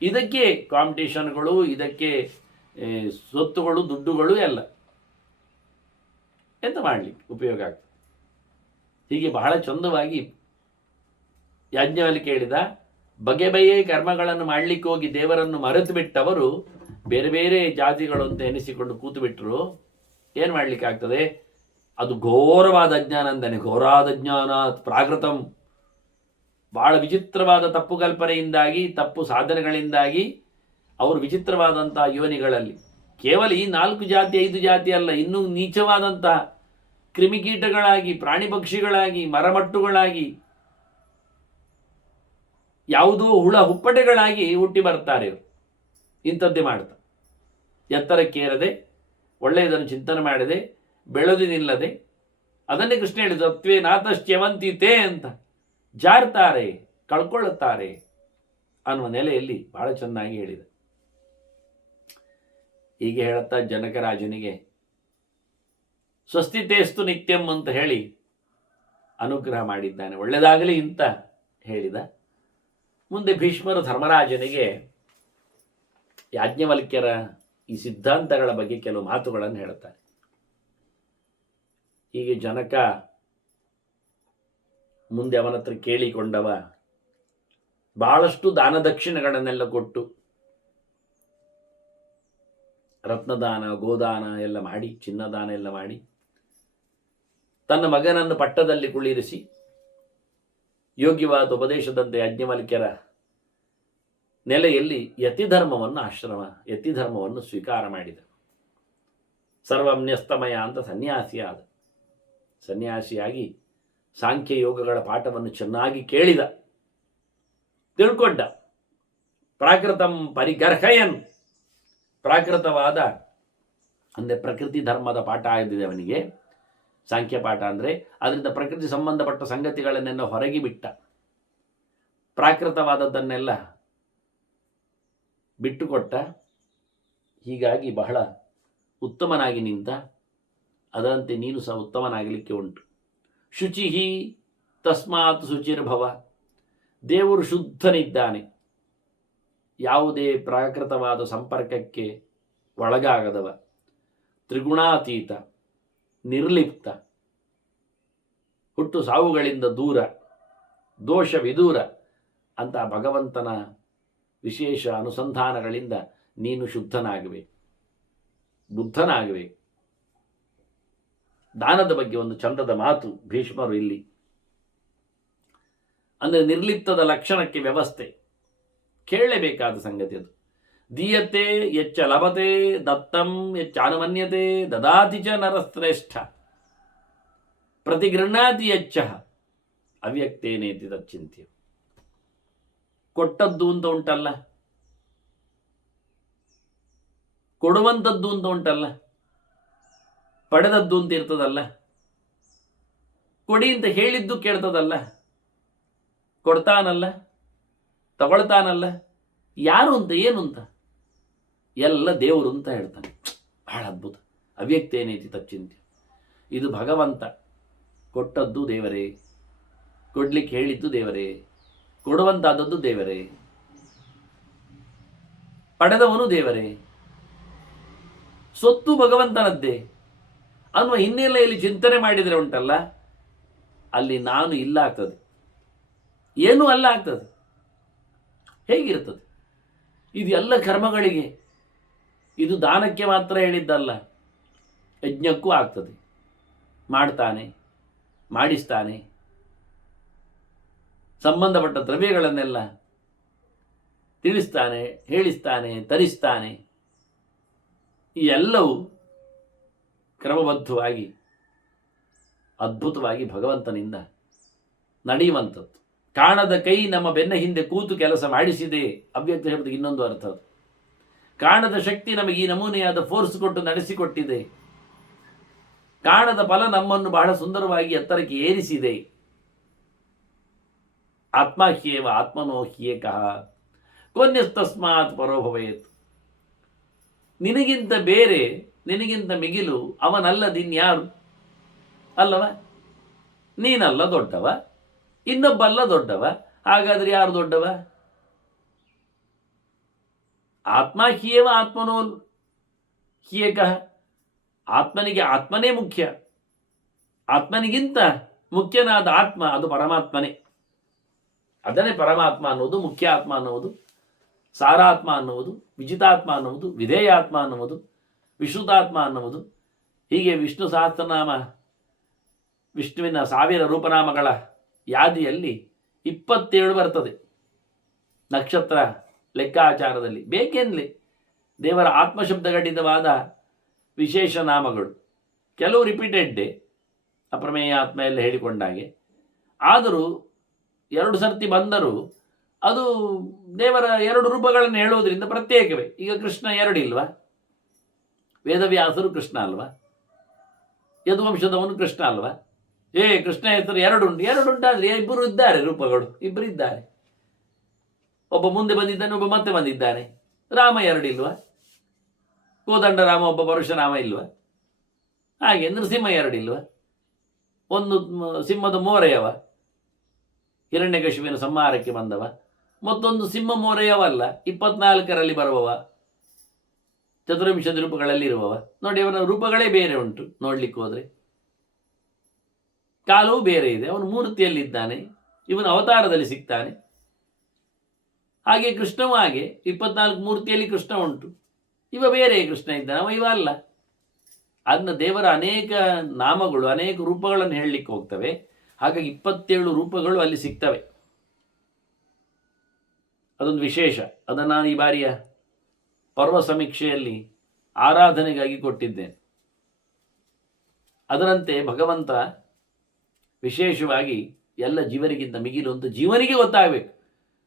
ಇದಕ್ಕೆ ಕಾಂಪಿಟೇಷನ್ಗಳು, ಇದಕ್ಕೆ ಸ್ವತ್ತುಗಳು, ದುಡ್ಡುಗಳು ಎಲ್ಲ ಎಂತ ಮಾಡಲಿಕ್ಕೆ ಉಪಯೋಗ ಆಗ್ತದೆ. ಹೀಗೆ ಬಹಳ ಚಂದವಾಗಿ ಯಾಜ್ಞವಲ್ಕ್ಯ ಹೇಳಿದ, ಬಗೆ ಬಗೆಯ ಕರ್ಮಗಳನ್ನು ಮಾಡಲಿಕ್ಕೆ ಹೋಗಿ ದೇವರನ್ನು ಮರೆತು ಬಿಟ್ಟವರು ಬೇರೆ ಬೇರೆ ಜಾತಿಗಳು ಅಂತ ಎನಿಸಿಕೊಂಡು ಕೂತು ಬಿಟ್ಟರು. ಏನು ಮಾಡಲಿಕ್ಕೆ ಆಗ್ತದೆ? ಅದು ಘೋರವಾದ ಅಜ್ಞಾನ ಅಂತಾನೆ. ಘೋರಾದ ಜ್ಞಾನ ಪ್ರಾಕೃತಂ. ಬಹಳ ವಿಚಿತ್ರವಾದ ತಪ್ಪು ಕಲ್ಪನೆಯಿಂದಾಗಿ, ತಪ್ಪು ಸಾಧನೆಗಳಿಂದಾಗಿ ಅವರು ವಿಚಿತ್ರವಾದಂತಹ ಯೋನಿಗಳಲ್ಲಿ, ಕೇವಲ ಈ 4 ಜಾತಿ 5 ಜಾತಿ ಅಲ್ಲ, ಇನ್ನೂ ನೀಚವಾದಂತಹ ಕ್ರಿಮಿಕೀಟಗಳಾಗಿ, ಪ್ರಾಣಿ ಪಕ್ಷಿಗಳಾಗಿ, ಮರಮಟ್ಟುಗಳಾಗಿ, ಯಾವುದೋ ಹುಳ ಹುಪ್ಪಟೆಗಳಾಗಿ ಹುಟ್ಟಿ ಬರ್ತಾರೆ ಇವರು. ಇಂಥದ್ದೇ ಮಾಡ್ತಾರೆ. ಎತ್ತರಕ್ಕೇರದೆ, ಒಳ್ಳೆಯದನ್ನು ಚಿಂತನೆ ಮಾಡದೆ, ಬೆಳೆದು ನಿಲ್ಲದೆ, ಅದನ್ನೇ ಕೃಷ್ಣ ಹೇಳಿದ ತತ್ವೇ ನಾತಶ್ಚ್ಯವಂತಿತೆ ಅಂತ ಜಾರ್ತಾರೆ, ಕಳ್ಕೊಳ್ಳುತ್ತಾರೆ ಅನ್ನುವ ನೆಲೆಯಲ್ಲಿ ಬಹಳ ಚೆನ್ನಾಗಿ ಹೇಳಿದೆ. ಹೀಗೆ ಹೇಳುತ್ತಾ ಜನಕರಾಜನಿಗೆ ಸ್ವಸ್ತಿತೇಸ್ತು ನಿತ್ಯಂ ಅಂತ ಹೇಳಿ ಅನುಗ್ರಹ ಮಾಡಿದ್ದಾನೆ. ಒಳ್ಳೆಯದಾಗಲಿ ಅಂತ ಹೇಳಿದ. ಮುಂದೆ ಭೀಷ್ಮರು ಧರ್ಮರಾಜನಿಗೆ ಯಾಜ್ಞವಲ್ಕ್ಯರ ಈ ಸಿದ್ಧಾಂತಗಳ ಬಗ್ಗೆ ಕೆಲವು ಮಾತುಗಳನ್ನು ಹೇಳುತ್ತಾರೆ. ಹೀಗೆ ಜನಕ ಮುಂದೆ ಅವನ ಹತ್ರ ಕೇಳಿಕೊಂಡವ ಬಹಳಷ್ಟು ದಾನ ದಕ್ಷಿಣೆಗಳನ್ನೆಲ್ಲ ಕೊಟ್ಟು, ರತ್ನದಾನ, ಗೋದಾನ ಎಲ್ಲ ಮಾಡಿ, ಚಿನ್ನದಾನ ಎಲ್ಲ ಮಾಡಿ, ತನ್ನ ಮಗನನ್ನು ಪಟ್ಟದಲ್ಲಿ ಕುಳ್ಳಿರಿಸಿ ಯೋಗ್ಯವಾದ ಉಪದೇಶದಂತೆ ಯಾಜ್ಞವಲ್ಕ್ಯರ ನೆಲೆಯಲ್ಲಿ ಯತಿಧರ್ಮವನ್ನು ಸ್ವೀಕಾರ ಮಾಡಿದ. ಸರ್ವಮ್ಯಸ್ತಮಯ ಅಂತ ಸನ್ಯಾಸಿಯಾದ. ಸನ್ಯಾಸಿಯಾಗಿ ಸಾಂಖ್ಯ ಯೋಗಗಳ ಪಾಠವನ್ನು ಚೆನ್ನಾಗಿ ಕೇಳಿದ, ತಿಳ್ಕೊಂಡ. ಪ್ರಾಕೃತಂ ಪರಿಗರ್ಹಯನ್, ಪ್ರಾಕೃತವಾದ ಅಂದರೆ ಪ್ರಕೃತಿ ಧರ್ಮದ ಪಾಠ ಆಗಿದ್ದಿದೆ ಅವನಿಗೆ. ಸಾಂಖ್ಯ ಪಾಠ ಅಂದರೆ ಅದರಿಂದ ಪ್ರಕೃತಿ ಸಂಬಂಧಪಟ್ಟ ಸಂಗತಿಗಳನ್ನೆಲ್ಲ ಹೊರಗೆ ಬಿಟ್ಟ, ಪ್ರಾಕೃತವಾದದ್ದನ್ನೆಲ್ಲ ಬಿಟ್ಟುಕೊಟ್ಟ. ಹೀಗಾಗಿ ಬಹಳ ಉತ್ತಮನಾಗಿ ನಿಂತ. ಅದರಂತೆ ನೀನು ಸಹ ಉತ್ತಮನಾಗಲಿಕ್ಕೆ ಉಂಟು. ಶುಚಿಹಿ ತಸ್ಮಾತ್ ಶುಚಿರ್ಭವ. ದೇವರು ಶುದ್ಧನಿದ್ದಾನೆ, ಯಾವುದೇ ಪ್ರಾಕೃತವಾದ ಸಂಪರ್ಕಕ್ಕೆ ಒಳಗಾಗದವ, ತ್ರಿಗುಣಾತೀತ, ನಿರ್ಲಿಪ್ತ, ಹುಟ್ಟು ಸಾವುಗಳಿಂದ ದೂರ, ದೋಷ ವಿದೂರ ಅಂತ ಭಗವಂತನ ವಿಶೇಷ ಅನುಸಂಧಾನಗಳಿಂದ ನೀನು ಶುದ್ಧನಾಗಬೇಕು, ಬುದ್ಧನಾಗಬೇಕು. ದಾನದ ಬಗ್ಗೆ ಒಂದು ಚಂದದ ಮಾತು ಭೀಷ್ಮರು ಇಲ್ಲಿ. ಅಂದರೆ ನಿರ್ಲಿಪ್ತದ ಲಕ್ಷಣಕ್ಕೆ ವ್ಯವಸ್ಥೆ, ಕೇಳಲೇಬೇಕಾದ ಸಂಗತಿ ಅದು. ದೀಯತೆ ಯಚ್ಚ ಲಭತೆ ದತ್ತಂ ಯಚ್ಚ ಅನುಮನ್ಯತೆ ದದಾತಿ ಚ ನರಶ್ರೇಷ್ಠ ಪ್ರತಿಗೃಹ್ಣಾತಿ ಯಚ್ಚ ಅವ್ಯಕ್ತೇನೇತಿ ತಚ್ಚಿಂತ್ಯ. ಕೊಟ್ಟದ್ದು ಅಂತ ಉಂಟಲ್ಲ, ಕೊಡುವಂಥದ್ದು ಅಂತ ಉಂಟಲ್ಲ, ಪಡೆದದ್ದು ಅಂತ ಇರ್ತದಲ್ಲ, ಕೊಡಿ ಅಂತ ಹೇಳಿದ್ದು ಕೇಳ್ತದಲ್ಲ, ಕೊಡ್ತಾನಲ್ಲ, ತಗೊಳ್ತಾನಲ್ಲ, ಯಾರು ಅಂತ ಏನು ಅಂತ ಎಲ್ಲ ದೇವರು ಅಂತ ಹೇಳ್ತಾನೆ. ಬಹಳ ಅದ್ಭುತ. ಅವ್ಯಕ್ತೇನೇತಿ ತಚ್ಚಿಂತ್ಯ. ಇದು ಭಗವಂತ ಕೊಟ್ಟದ್ದು ದೇವರೇ, ಕೊಡ್ಲಿಕ್ಕೆ ಹೇಳಿದ್ದು ದೇವರೇ, ಕೊಡುವಂತಾದದ್ದು ದೇವರೇ, ಪಡೆದವನು ದೇವರೇ, ಸ್ವತ್ತು ಭಗವಂತನದ್ದೇ ಅನ್ನುವ ಹಿನ್ನೆಲೆಯಲ್ಲಿ ಚಿಂತನೆ ಮಾಡಿದರೆ ಉಂಟಲ್ಲ, ಅಲ್ಲಿ ನಾನು ಇಲ್ಲ ಆಗ್ತದೆ, ಏನೂ ಅಲ್ಲ ಆಗ್ತದೆ. ಹೇಗಿರ್ತದೆ ಇದು? ಎಲ್ಲ ಕರ್ಮಗಳಿಗೆ. ಇದು ದಾನಕ್ಕೆ ಮಾತ್ರ ಹೇಳಿದ್ದಲ್ಲ, ಯಜ್ಞಕ್ಕೂ ಆಗ್ತದೆ. ಮಾಡ್ತಾನೆ, ಮಾಡಿಸ್ತಾನೆ, ಸಂಬಂಧಪಟ್ಟ ದ್ರವ್ಯಗಳನ್ನೆಲ್ಲ ತಿಳಿಸ್ತಾನೆ, ಹೇಳಿಸ್ತಾನೆ, ತರಿಸ್ತಾನೆ. ಈ ಎಲ್ಲವೂ ಕ್ರಮಬದ್ಧವಾಗಿ ಅದ್ಭುತವಾಗಿ ಭಗವಂತನಿಂದ ನಡೆಯುವಂಥದ್ದು. ಕಾಣದ ಕೈ ನಮ್ಮ ಬೆನ್ನ ಹಿಂದೆ ಕೂತು ಕೆಲಸ ಮಾಡಿಸಿದೆ. ಅವ್ಯಕ್ತ ಶಬ್ದಕ್ಕೆ ಇನ್ನೊಂದು ಅರ್ಥ ಅದು. ಕಾಣದ ಶಕ್ತಿ ನಮಗೆ ಈ ನಮೂನೆಯಾದ ಫೋರ್ಸ್ ಕೊಟ್ಟು ನಡೆಸಿಕೊಟ್ಟಿದೆ. ಕಾಣದ ಫಲ ನಮ್ಮನ್ನು ಬಹಳ ಸುಂದರವಾಗಿ ಎತ್ತರಕ್ಕೆ ಏರಿಸಿದೆ. ಆತ್ಮ ಹ್ಯೇವ ಆತ್ಮನೋ ಹ್ಯೇಕಃ ಕೋನ್ಯಸ್ತಸ್ಮಾತ್ ಪರೋ ಭವೇತ್. ನಿನಗಿಂತ ಬೇರೆ, ನಿನಗಿಂತ ಮಿಗಿಲು ಅವನಲ್ಲದಿನ್ಯಾರು ಅಲ್ಲವ? ನೀನಲ್ಲ ದೊಡ್ಡವ, ಇನ್ನೊಬ್ಬಲ್ಲ ದೊಡ್ಡವ, ಹಾಗಾದ್ರೆ ಯಾರು ದೊಡ್ಡವ? ಆತ್ಮ ಹ್ಯೇವ ಆತ್ಮನೋ ಹ್ಯೇಕಃ. ಆತ್ಮನಿಗೆ ಆತ್ಮನೇ ಮುಖ್ಯ. ಆತ್ಮನಿಗಿಂತ ಮುಖ್ಯನಾದ ಆತ್ಮ ಅದು ಪರಮಾತ್ಮನೇ. ಅದನ್ನೇ ಪರಮಾತ್ಮ ಅನ್ನುವುದು, ಮುಖ್ಯ ಆತ್ಮ ಅನ್ನುವುದು, ಸಾರಾತ್ಮ ಅನ್ನುವುದು, ವಿಜಿತಾತ್ಮ ಅನ್ನುವುದು, ವಿಧೇಯಾತ್ಮ ಅನ್ನುವುದು, ವಿಶ್ರುತಾತ್ಮ ಅನ್ನುವುದು. ಹೀಗೆ ವಿಷ್ಣು ಸಹಸ್ರನಾಮ, ವಿಷ್ಣುವಿನ 1000 ರೂಪನಾಮಗಳ ಯಾದಿಯಲ್ಲಿ 27 ಬರ್ತದೆ ನಕ್ಷತ್ರ ಲೆಕ್ಕಾಚಾರದಲ್ಲಿ. ಬೇಕೆಂದಲೇ ದೇವರ ಆತ್ಮಶಬ್ದಘಟಿತವಾದ ವಿಶೇಷ ನಾಮಗಳು. ಕೆಲವು ರಿಪೀಟೆಡ್ಡೇ, ಅಪ್ರಮೇಯ ಆತ್ಮ ಎಲ್ಲ ಹೇಳಿಕೊಂಡಾಗೆ. ಆದರೂ 2 ಸರ್ತಿ ಬಂದರೂ ಅದು ದೇವರ 2 ರೂಪಗಳನ್ನು ಹೇಳುವುದರಿಂದ ಪ್ರತ್ಯೇಕವೇ. ಈಗ ಕೃಷ್ಣ 2 ಇಲ್ವಾ? ವೇದವ್ಯಾಸರು ಕೃಷ್ಣ ಅಲ್ವಾ? ಯದುವಂಶದವನು ಕೃಷ್ಣ ಅಲ್ವಾ? ಕೃಷ್ಣ ಹೆಸರು 2 ಉಂಟು. 2 ಉಂಟಾದ್ರೆ 2 ಇದ್ದಾರೆ, ರೂಪಗಳು 2 ಇದ್ದಾರೆ. ಒಬ್ಬ ಮುಂದೆ ಬಂದಿದ್ದಾನೆ, ಒಬ್ಬ ಮತ್ತೆ ಬಂದಿದ್ದಾನೆ. ರಾಮ 2 ಇಲ್ವಾ? ಕೋದಂಡ ರಾಮ, ಒಬ್ಬ ಪರಶುರಾಮ ಇಲ್ವಾ? ಹಾಗೆ ನರಸಿಂಹ 2 ಇಲ್ವಾ? ಒಂದು ಸಿಂಹದ ಮೋರೆಯವ, ಹಿರಣ್ಯಕಶಿಪಿನ ಸಂಹಾರಕ್ಕೆ ಬಂದವ. ಮತ್ತೊಂದು ಸಿಂಹ ಮೋರೆಯವಲ್ಲ, 24ರಲ್ಲಿ ಬರುವವ, ಚತುರ್ವಿಂಶದ ರೂಪಗಳಲ್ಲಿ ಇರುವವ. ನೋಡಿ, ಅವನ ರೂಪಗಳೇ ಬೇರೆ ಉಂಟು. ನೋಡ್ಲಿಕ್ಕೆ ಹೋದ್ರೆ ಕಾಲವು ಬೇರೆ ಇದೆ. ಅವನು ಮೂರ್ತಿಯಲ್ಲಿದ್ದಾನೆ, ಇವನು ಅವತಾರದಲ್ಲಿ ಸಿಗ್ತಾನೆ. ಹಾಗೆ ಕೃಷ್ಣವೂ ಹಾಗೆ 24 ಮೂರ್ತಿಯಲ್ಲಿ ಕೃಷ್ಣ ಉಂಟು. ಇವ ಬೇರೆ ಕೃಷ್ಣ ಇದ್ದಾನೆ, ಇವ ಅಲ್ಲ. ಅದನ್ನ ದೇವರ ಅನೇಕ ನಾಮಗಳು, ಅನೇಕ ರೂಪಗಳನ್ನು ಹೇಳಲಿಕ್ಕೆ ಹೋಗ್ತವೆ. ಹಾಗಾಗಿ 27 ರೂಪಗಳು ಅಲ್ಲಿ ಸಿಗ್ತವೆ. ಅದೊಂದು ವಿಶೇಷ. ಅದನ್ನು ನಾನು ಈ ಬಾರಿಯ ಪರ್ವ ಸಮೀಕ್ಷೆಯಲ್ಲಿ ಆರಾಧನೆಗಾಗಿ ಕೊಟ್ಟಿದ್ದೇನೆ. ಅದರಂತೆ ಭಗವಂತ ವಿಶೇಷವಾಗಿ ಎಲ್ಲ ಜೀವರಿಗಿಂತ ಮಿಗಿಲು ಅಂತ ಜೀವನಿಗೆ ಗೊತ್ತಾಗಬೇಕು.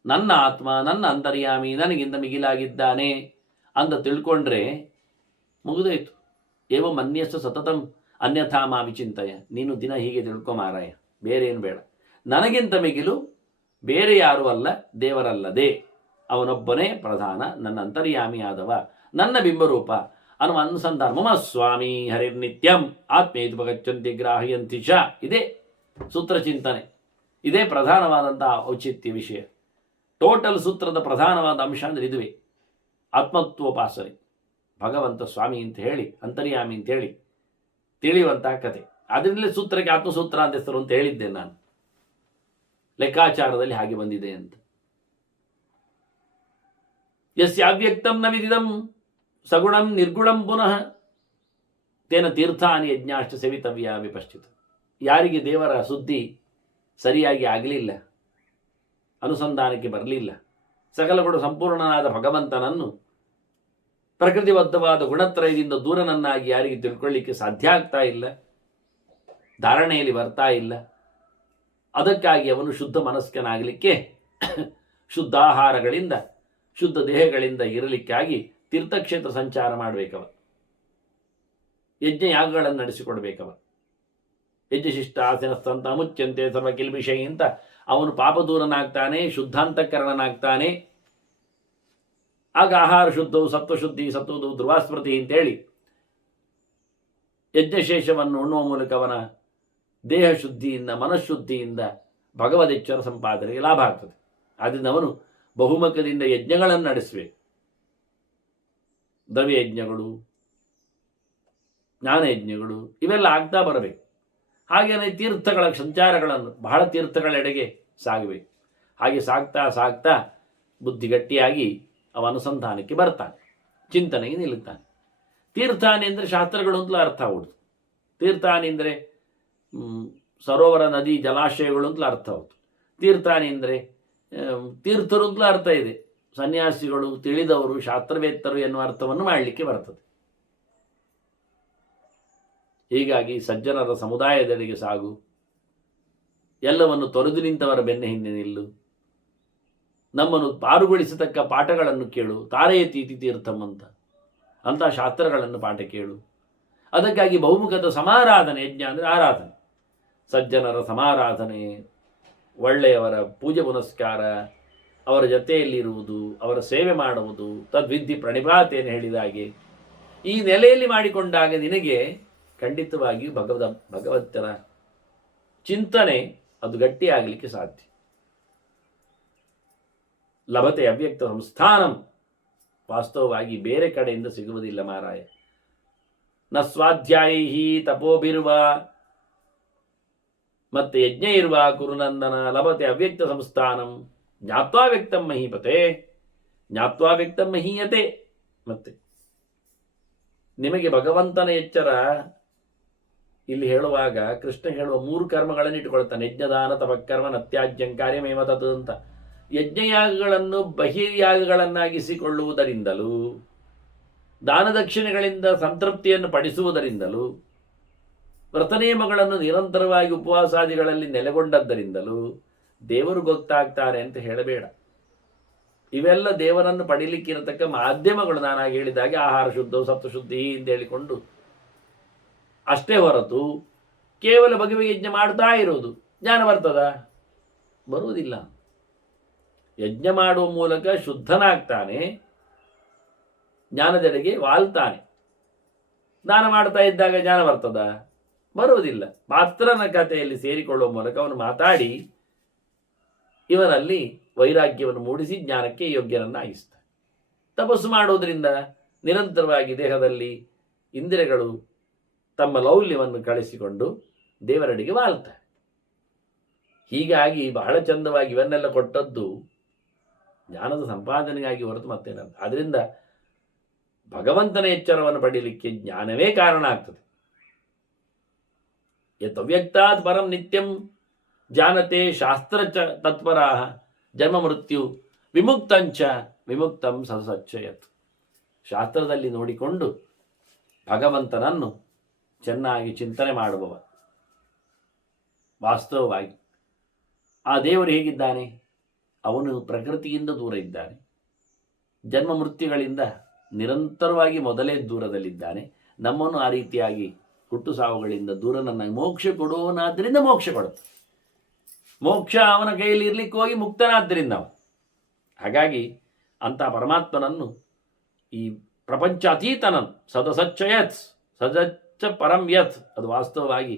ನನ್ನ ಆತ್ಮ, ನನ್ನ ಅಂತರ್ಯಾಮಿ ನನಗಿಂತ ಮಿಗಿಲಾಗಿದ್ದಾನೆ ಅಂತ ತಿಳ್ಕೊಂಡ್ರೆ ಮುಗಿದೋಯ್ತು. ಏವ ಮನ್ಯಸ್ಸು ಸತತಂ ಅನ್ಯಥಾ ಮಾ ವಿಚಿಂತಯ. ನೀನು ದಿನ ಹೀಗೆ ತಿಳ್ಕೊ ಮಾರಾಯ, ಬೇರೆ ಏನು ಬೇಡ. ನನಗಿಂತ ಮಿಗಿಲು ಬೇರೆ ಯಾರೂ ಅಲ್ಲ, ದೇವರಲ್ಲದೆ ಅವನೊಬ್ಬನೇ ಪ್ರಧಾನ, ನನ್ನ ಅಂತರ್ಯಾಮಿಯಾದವ, ನನ್ನ ಬಿಂಬರೂಪ ಅನ್ನುವ ಅನುಸಂಧಾನ. ಮಮ ಸ್ವಾಮಿ ಹರಿರ್ನಿತ್ಯಂ ಆತ್ಮೇತುಪಗಚ್ಚಂತಿ ಗ್ರಾಹಯಂತಿ ಚ. ಇದೇ ಸೂತ್ರ ಚಿಂತನೆ, ಇದೇ ಪ್ರಧಾನವಾದಂತಹ ಔಚಿತ್ಯ ವಿಷಯ. ಟೋಟಲ್ ಸೂತ್ರದ ಪ್ರಧಾನವಾದ ಅಂಶ ಅಂದರೆ ಇದುವೇ, ಆತ್ಮತ್ವೋಪಾಸನೆ. ಭಗವಂತ ಸ್ವಾಮಿ ಅಂತ ಹೇಳಿ, ಅಂತರ್ಯಾಮಿ ಅಂತ ಹೇಳಿ ತಿಳಿಯುವಂತಹ ಕತೆ. ಅದರಿಂದಲೇ ಸೂತ್ರಕ್ಕೆ ಆತ್ಮಸೂತ್ರ ಅಂತ ಹೆಸರು ಅಂತ ಹೇಳಿದ್ದೆ ನಾನು. ಲೆಕ್ಕಾಚಾರದಲ್ಲಿ ಹಾಗೆ ಬಂದಿದೆ ಅಂತ. ಯಸ್ಯಾವ್ಯಕ್ತಂ ನ ವಿದಿದಂ ಸಗುಣಂ ನಿರ್ಗುಣಂ ಪುನಃ ತೇನ ತೀರ್ಥಾನಿ ಯಜ್ಞಾಶ್ಚ ಸೇವಿತವ್ಯ ವಿಪಶ್ಚಿತ. ಯಾರಿಗೆ ದೇವರ ಸುದ್ದಿ ಸರಿಯಾಗಿ ಆಗಲಿಲ್ಲ, ಅನುಸಂಧಾನಕ್ಕೆ ಬರಲಿಲ್ಲ, ಸಕಲಗಳು ಸಂಪೂರ್ಣನಾದ ಭಗವಂತನನ್ನು ಪ್ರಕೃತಿಬದ್ಧವಾದ ಗುಣತ್ರಯದಿಂದ ದೂರನನ್ನಾಗಿ ಯಾರಿಗೆ ತಿಳ್ಕೊಳ್ಳಿಕ್ಕೆ ಸಾಧ್ಯ ಆಗ್ತಾ ಇಲ್ಲ, ಧಾರಣೆಯಲ್ಲಿ ಬರ್ತಾ ಇಲ್ಲ, ಅದಕ್ಕಾಗಿ ಅವನು ಶುದ್ಧ ಮನಸ್ಕನಾಗಲಿಕ್ಕೆ ಶುದ್ಧಾಹಾರಗಳಿಂದ, ಶುದ್ಧ ದೇಹಗಳಿಂದ ಇರಲಿಕ್ಕಾಗಿ ತೀರ್ಥಕ್ಷೇತ್ರ ಸಂಚಾರ ಮಾಡಬೇಕವ, ಯಜ್ಞ ಯಾಗಗಳನ್ನು ನಡೆಸಿಕೊಡ್ಬೇಕವ. ಯಜ್ಞಶಿಷ್ಟ ಆಸನಸ್ತಂತ ಮುಚ್ಚಂತೆ ಸರ್ವ ಕಿಲ್ಬಿಷೈ ಅಂತ ಅವನು ಪಾಪದೂರನಾಗ್ತಾನೆ, ಶುದ್ಧಾಂತಕರಣನಾಗ್ತಾನೆ. ಆಗ ಆಹಾರ ಶುದ್ಧವು, ಸತ್ವಶುದ್ಧಿ, ಸತ್ವದು ಧ್ರುವಾಸ್ಮೃತಿ ಅಂತೇಳಿ ಯಜ್ಞಶೇಷವನ್ನು ಉಣ್ಣುವ ಮೂಲಕ ಅವನ ದೇಹ ಶುದ್ಧಿಯಿಂದ, ಮನಃಶುದ್ಧಿಯಿಂದ ಭಗವದೆಚ್ಚರ ಸಂಪಾದನೆಗೆ ಲಾಭ ಆಗ್ತದೆ. ಆದ್ದರಿಂದ ಅವನು ಬಹುಮುಖದಿಂದ ಯಜ್ಞಗಳನ್ನು ನಡೆಸಬೇಕು. ದ್ರವ್ಯಯಜ್ಞಗಳು, ಜ್ಞಾನಯಜ್ಞಗಳು ಇವೆಲ್ಲ ಆಗ್ತಾ ಬರಬೇಕು. ಹಾಗೆಯೇ ತೀರ್ಥಗಳ ಸಂಚಾರಗಳನ್ನು, ಬಹಳ ತೀರ್ಥಗಳೆಡೆಗೆ ಸಾಗಬೇಕು. ಹಾಗೆ ಸಾಗ್ತಾ ಸಾಗ್ತಾ ಬುದ್ಧಿ ಗಟ್ಟಿಯಾಗಿ ಅವ ಅನುಸಂಧಾನಕ್ಕೆ ಬರ್ತಾನೆ, ಚಿಂತನೆಗೆ ನಿಲ್ಲುತ್ತಾನೆ. ತೀರ್ಥಾನಿ ಅಂದರೆ ಶಾಸ್ತ್ರಗಳು ಅಂತಲೂ ಅರ್ಥ ಹೌದು. ತೀರ್ಥಾನಿ ಅಂದರೆ ಸರೋವರ, ನದಿ, ಜಲಾಶಯಗಳು ಅಂತಲೂ ಅರ್ಥ ಹೌದು. ತೀರ್ಥಾನಿ ಅಂದರೆ ತೀರ್ಥರು ಅಂತಲೂ ಅರ್ಥ ಇದೆ. ಸನ್ಯಾಸಿಗಳು, ತಿಳಿದವರು, ಶಾಸ್ತ್ರವೇತ್ತರು ಎನ್ನುವ ಅರ್ಥವನ್ನು ಮಾಡಲಿಕ್ಕೆ ಬರ್ತದೆ. ಹೀಗಾಗಿ ಸಜ್ಜನರ ಸಮುದಾಯದೆಡೆಗೆ ಸಾಗು, ಎಲ್ಲವನ್ನು ತೊರೆದು ನಿಂತವರ ಬೆನ್ನ ಹಿಂದೆ ನಿಲ್ಲು, ನಮ್ಮನ್ನು ಪಾರುಗೊಳಿಸತಕ್ಕ ಪಾಠಗಳನ್ನು ಕೇಳು. ತಾರಯತೀತಿ ತೀರ್ಥಂ ಅಂತ ಶಾಸ್ತ್ರಗಳನ್ನು ಪಾಠ ಕೇಳು. ಅದಕ್ಕಾಗಿ ಬಹುಮುಖದ ಸಮಾರಾಧನೆ, ಯಜ್ಞ ಅಂದರೆ ಆರಾಧನೆ, ಸಜ್ಜನರ ಸಮಾರಾಧನೆ, ಒಳ್ಳೆಯವರ ಪೂಜೆ ಪುನಸ್ಕಾರ, ಅವರ ಜೊತೆಯಲ್ಲಿರುವುದು, ಅವರ ಸೇವೆ ಮಾಡುವುದು, ತದ್ವಿಧಿ ಪ್ರಣಿಪಾತೇನು ಹೇಳಿದ ಹಾಗೆ ಈ ನೆಲೆಯಲ್ಲಿ ಮಾಡಿಕೊಂಡಾಗ ನಿನಗೆ ಖಂಡಿತವಾಗಿಯೂ ಭಗವಂತನ ಚಿಂತನೆ ಅದು ಗಟ್ಟಿಯಾಗಲಿಕ್ಕೆ ಸಾಧ್ಯ. ಲಭತೆ ಅವ್ಯಕ್ತ ಸಂಸ್ಥಾನಂ ವಾಸ್ತವವಾಗಿ ಬೇರೆ ಕಡೆಯಿಂದ ಸಿಗುವುದಿಲ್ಲ ಮಾರಾಯ. ನ ಸ್ವಾಧ್ಯಾಯೈ ತಪೋಭಿರುವ ಮತ್ತೆ ಯಜ್ಞ ಇರುವ ಕುರುನಂದನ ಲಭತೆ ಅವ್ಯಕ್ತ ಸಂಸ್ಥಾನಂ ಜ್ಞಾತ್ವಾ ವ್ಯಕ್ತಂ ಮಹೀಪತೆ ಜ್ಞಾತ್ವಾ ವ್ಯಕ್ತಂ ಮಹೀಯತೆ. ಮತ್ತೆ ನಿಮಗೆ ಭಗವಂತನ ಎಚ್ಚರ ಇಲ್ಲಿ ಹೇಳುವಾಗ ಕೃಷ್ಣ ಹೇಳುವ 3 ಕರ್ಮಗಳನ್ನು ಇಟ್ಟುಕೊಳ್ತಾನೆ. ಯಜ್ಞದಾನ ತಪಕರ್ಮ ನತ್ಯಾಜ್ಯಂ ಕಾರ್ಯಮೇವ ತತ್ ಅಂತ. ಯಜ್ಞಯಾಗಗಳನ್ನು ಬಹಿರ್ಯಾಗಗಳನ್ನಾಗಿಸಿಕೊಳ್ಳುವುದರಿಂದಲೂ ದಾನ ದಕ್ಷಿಣೆಗಳಿಂದ ಸಂತೃಪ್ತಿಯನ್ನು ಪಡಿಸುವುದರಿಂದಲೂ ವ್ರತನಿಯಮಗಳನ್ನು ನಿರಂತರವಾಗಿ ಉಪವಾಸಾದಿಗಳಲ್ಲಿ ನೆಲೆಗೊಂಡದ್ದರಿಂದಲೂ ದೇವರು ಗೊತ್ತಾಗ್ತಾರೆ ಅಂತ ಹೇಳಬೇಡ. ಇವೆಲ್ಲ ದೇವರನ್ನು ಪಡೀಲಿಕ್ಕಿರತಕ್ಕ ಮಾಧ್ಯಮಗಳು. ನಾನಾಗಿ ಹೇಳಿದಾಗೆ ಆಹಾರ ಶುದ್ಧ ಸಪ್ತಶುದ್ಧಿ ಅಂತ ಹೇಳಿಕೊಂಡು ಅಷ್ಟೇ ಹೊರತು ಕೇವಲ ಬಗೆ ಯಜ್ಞ ಮಾಡ್ತಾ ಇರೋದು ಜ್ಞಾನ ಬರ್ತದ? ಬರುವುದಿಲ್ಲ. ಯಜ್ಞ ಮಾಡುವ ಮೂಲಕ ಶುದ್ಧನಾಗ್ತಾನೆ, ಜ್ಞಾನದೆಡೆಗೆ ವಾಲ್ತಾನೆ. ದಾನ ಮಾಡ್ತಾ ಇದ್ದಾಗ ಜ್ಞಾನ ಬರ್ತದ? ಬರುವುದಿಲ್ಲ. ಮಾತ್ರನ ಕಥೆಯಲ್ಲಿ ಸೇರಿಕೊಳ್ಳುವ ಮೂಲಕ ಅವನು ಮಾತಾಡಿ ಇವನಲ್ಲಿ ವೈರಾಗ್ಯವನ್ನು ಮೂಡಿಸಿ ಜ್ಞಾನಕ್ಕೆ ಯೋಗ್ಯರನ್ನಾಗಿಸ್ತಾನೆ. ತಪಸ್ಸು ಮಾಡುವುದರಿಂದ ನಿರಂತರವಾಗಿ ದೇಹದಲ್ಲಿ ಇಂದ್ರಿಯಗಳು ತಮ್ಮ ಲೌಲ್ಯವನ್ನು ಕಳಿಸಿಕೊಂಡು ದೇವರಡಿಗೆ ವಾಲ್ತಾರೆ. ಹೀಗಾಗಿ ಬಹಳ ಚಂದವಾಗಿ ಇವನ್ನೆಲ್ಲ ಕೊಟ್ಟದ್ದು ಜ್ಞಾನದ ಸಂಪಾದನೆಗಾಗಿ ಹೊರತು ಮತ್ತೇನಲ್ಲ. ಆದ್ದರಿಂದ ಭಗವಂತನ ಎಚ್ಚರವನ್ನು ಪಡೀಲಿಕ್ಕೆ ಜ್ಞಾನವೇ ಕಾರಣ ಆಗ್ತದೆ. ಯಥವ್ಯಕ್ತಾತ್ ಪರಂ ನಿತ್ಯಂ ಜಾನತೆ ಶಾಸ್ತ್ರ ತತ್ಪರಾಹ ಜನ್ಮ ಮೃತ್ಯು ವಿಮುಕ್ತಂಚ ವಿಮುಕ್ತಂ ಸಸಚ್ಚಯತ್. ಶಾಸ್ತ್ರದಲ್ಲಿ ನೋಡಿಕೊಂಡು ಭಗವಂತನನ್ನು ಚೆನ್ನಾಗಿ ಚಿಂತನೆ ಮಾಡುವವ ವಾಸ್ತವವಾಗಿ ಆ ದೇವರು ಹೇಗಿದ್ದಾನೆ? ಅವನು ಪ್ರಕೃತಿಯಿಂದ ದೂರ ಇದ್ದಾನೆ, ಜನ್ಮ ಮೃತ್ಯುಗಳಿಂದ ನಿರಂತರವಾಗಿ ಮೊದಲೇ ದೂರದಲ್ಲಿದ್ದಾನೆ. ನಮ್ಮನ್ನು ಆ ರೀತಿಯಾಗಿ ಹುಟ್ಟು ಸಾವುಗಳಿಂದ ದೂರ ನನ್ನ ಮೋಕ್ಷ ಕೊಡುವವನಾದ್ದರಿಂದ ಮೋಕ್ಷ ಕೊಡುತ್ತೆ. ಮೋಕ್ಷ ಅವನ ಕೈಯಲ್ಲಿ ಇರಲಿಕ್ಕೆ ಹೋಗಿ ಮುಕ್ತನಾದ್ದರಿಂದ ಅವ. ಹಾಗಾಗಿ ಅಂಥ ಪರಮಾತ್ಮನನ್ನು ಈ ಪ್ರಪಂಚ ಅತೀತನನ್ನು ಸದಸಚ್ಚಯತ್ ಸದಚ್ಚ ಪರಂ ಯತ್, ಅದು ವಾಸ್ತವವಾಗಿ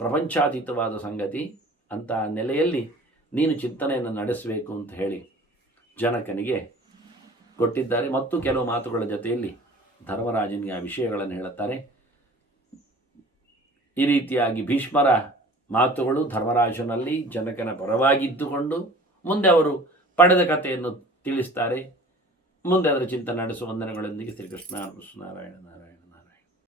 ಪ್ರಪಂಚಾತೀತವಾದ ಸಂಗತಿ. ಅಂಥ ನೆಲೆಯಲ್ಲಿ ನೀನು ಚಿಂತನೆಯನ್ನು ನಡೆಸಬೇಕು ಅಂತ ಹೇಳಿ ಜನಕನಿಗೆ ಕೊಟ್ಟಿದ್ದಾರೆ. ಮತ್ತು ಕೆಲವು ಮಾತುಗಳ ಜೊತೆಯಲ್ಲಿ ಧರ್ಮರಾಜನಿಗೆ ಆ ವಿಷಯಗಳನ್ನು ಹೇಳುತ್ತಾರೆ. ಈ ರೀತಿಯಾಗಿ ಭೀಷ್ಮರ ಮಾತುಗಳು ಧರ್ಮರಾಜನಲ್ಲಿ ಜನಕನ ಪರವಾಗಿದ್ದುಕೊಂಡು ಮುಂದೆ ಅವರು ಪಡೆದ ಕಥೆಯನ್ನು ತಿಳಿಸ್ತಾರೆ. ಮುಂದೆ ಅದರ ಚಿಂತನೆ ನಡೆಸುವ ವಂದನೆಗಳೊಂದಿಗೆ ಶ್ರೀಕೃಷ್ಣ ನಾರಾಯಣ ನಾರಾಯಣ.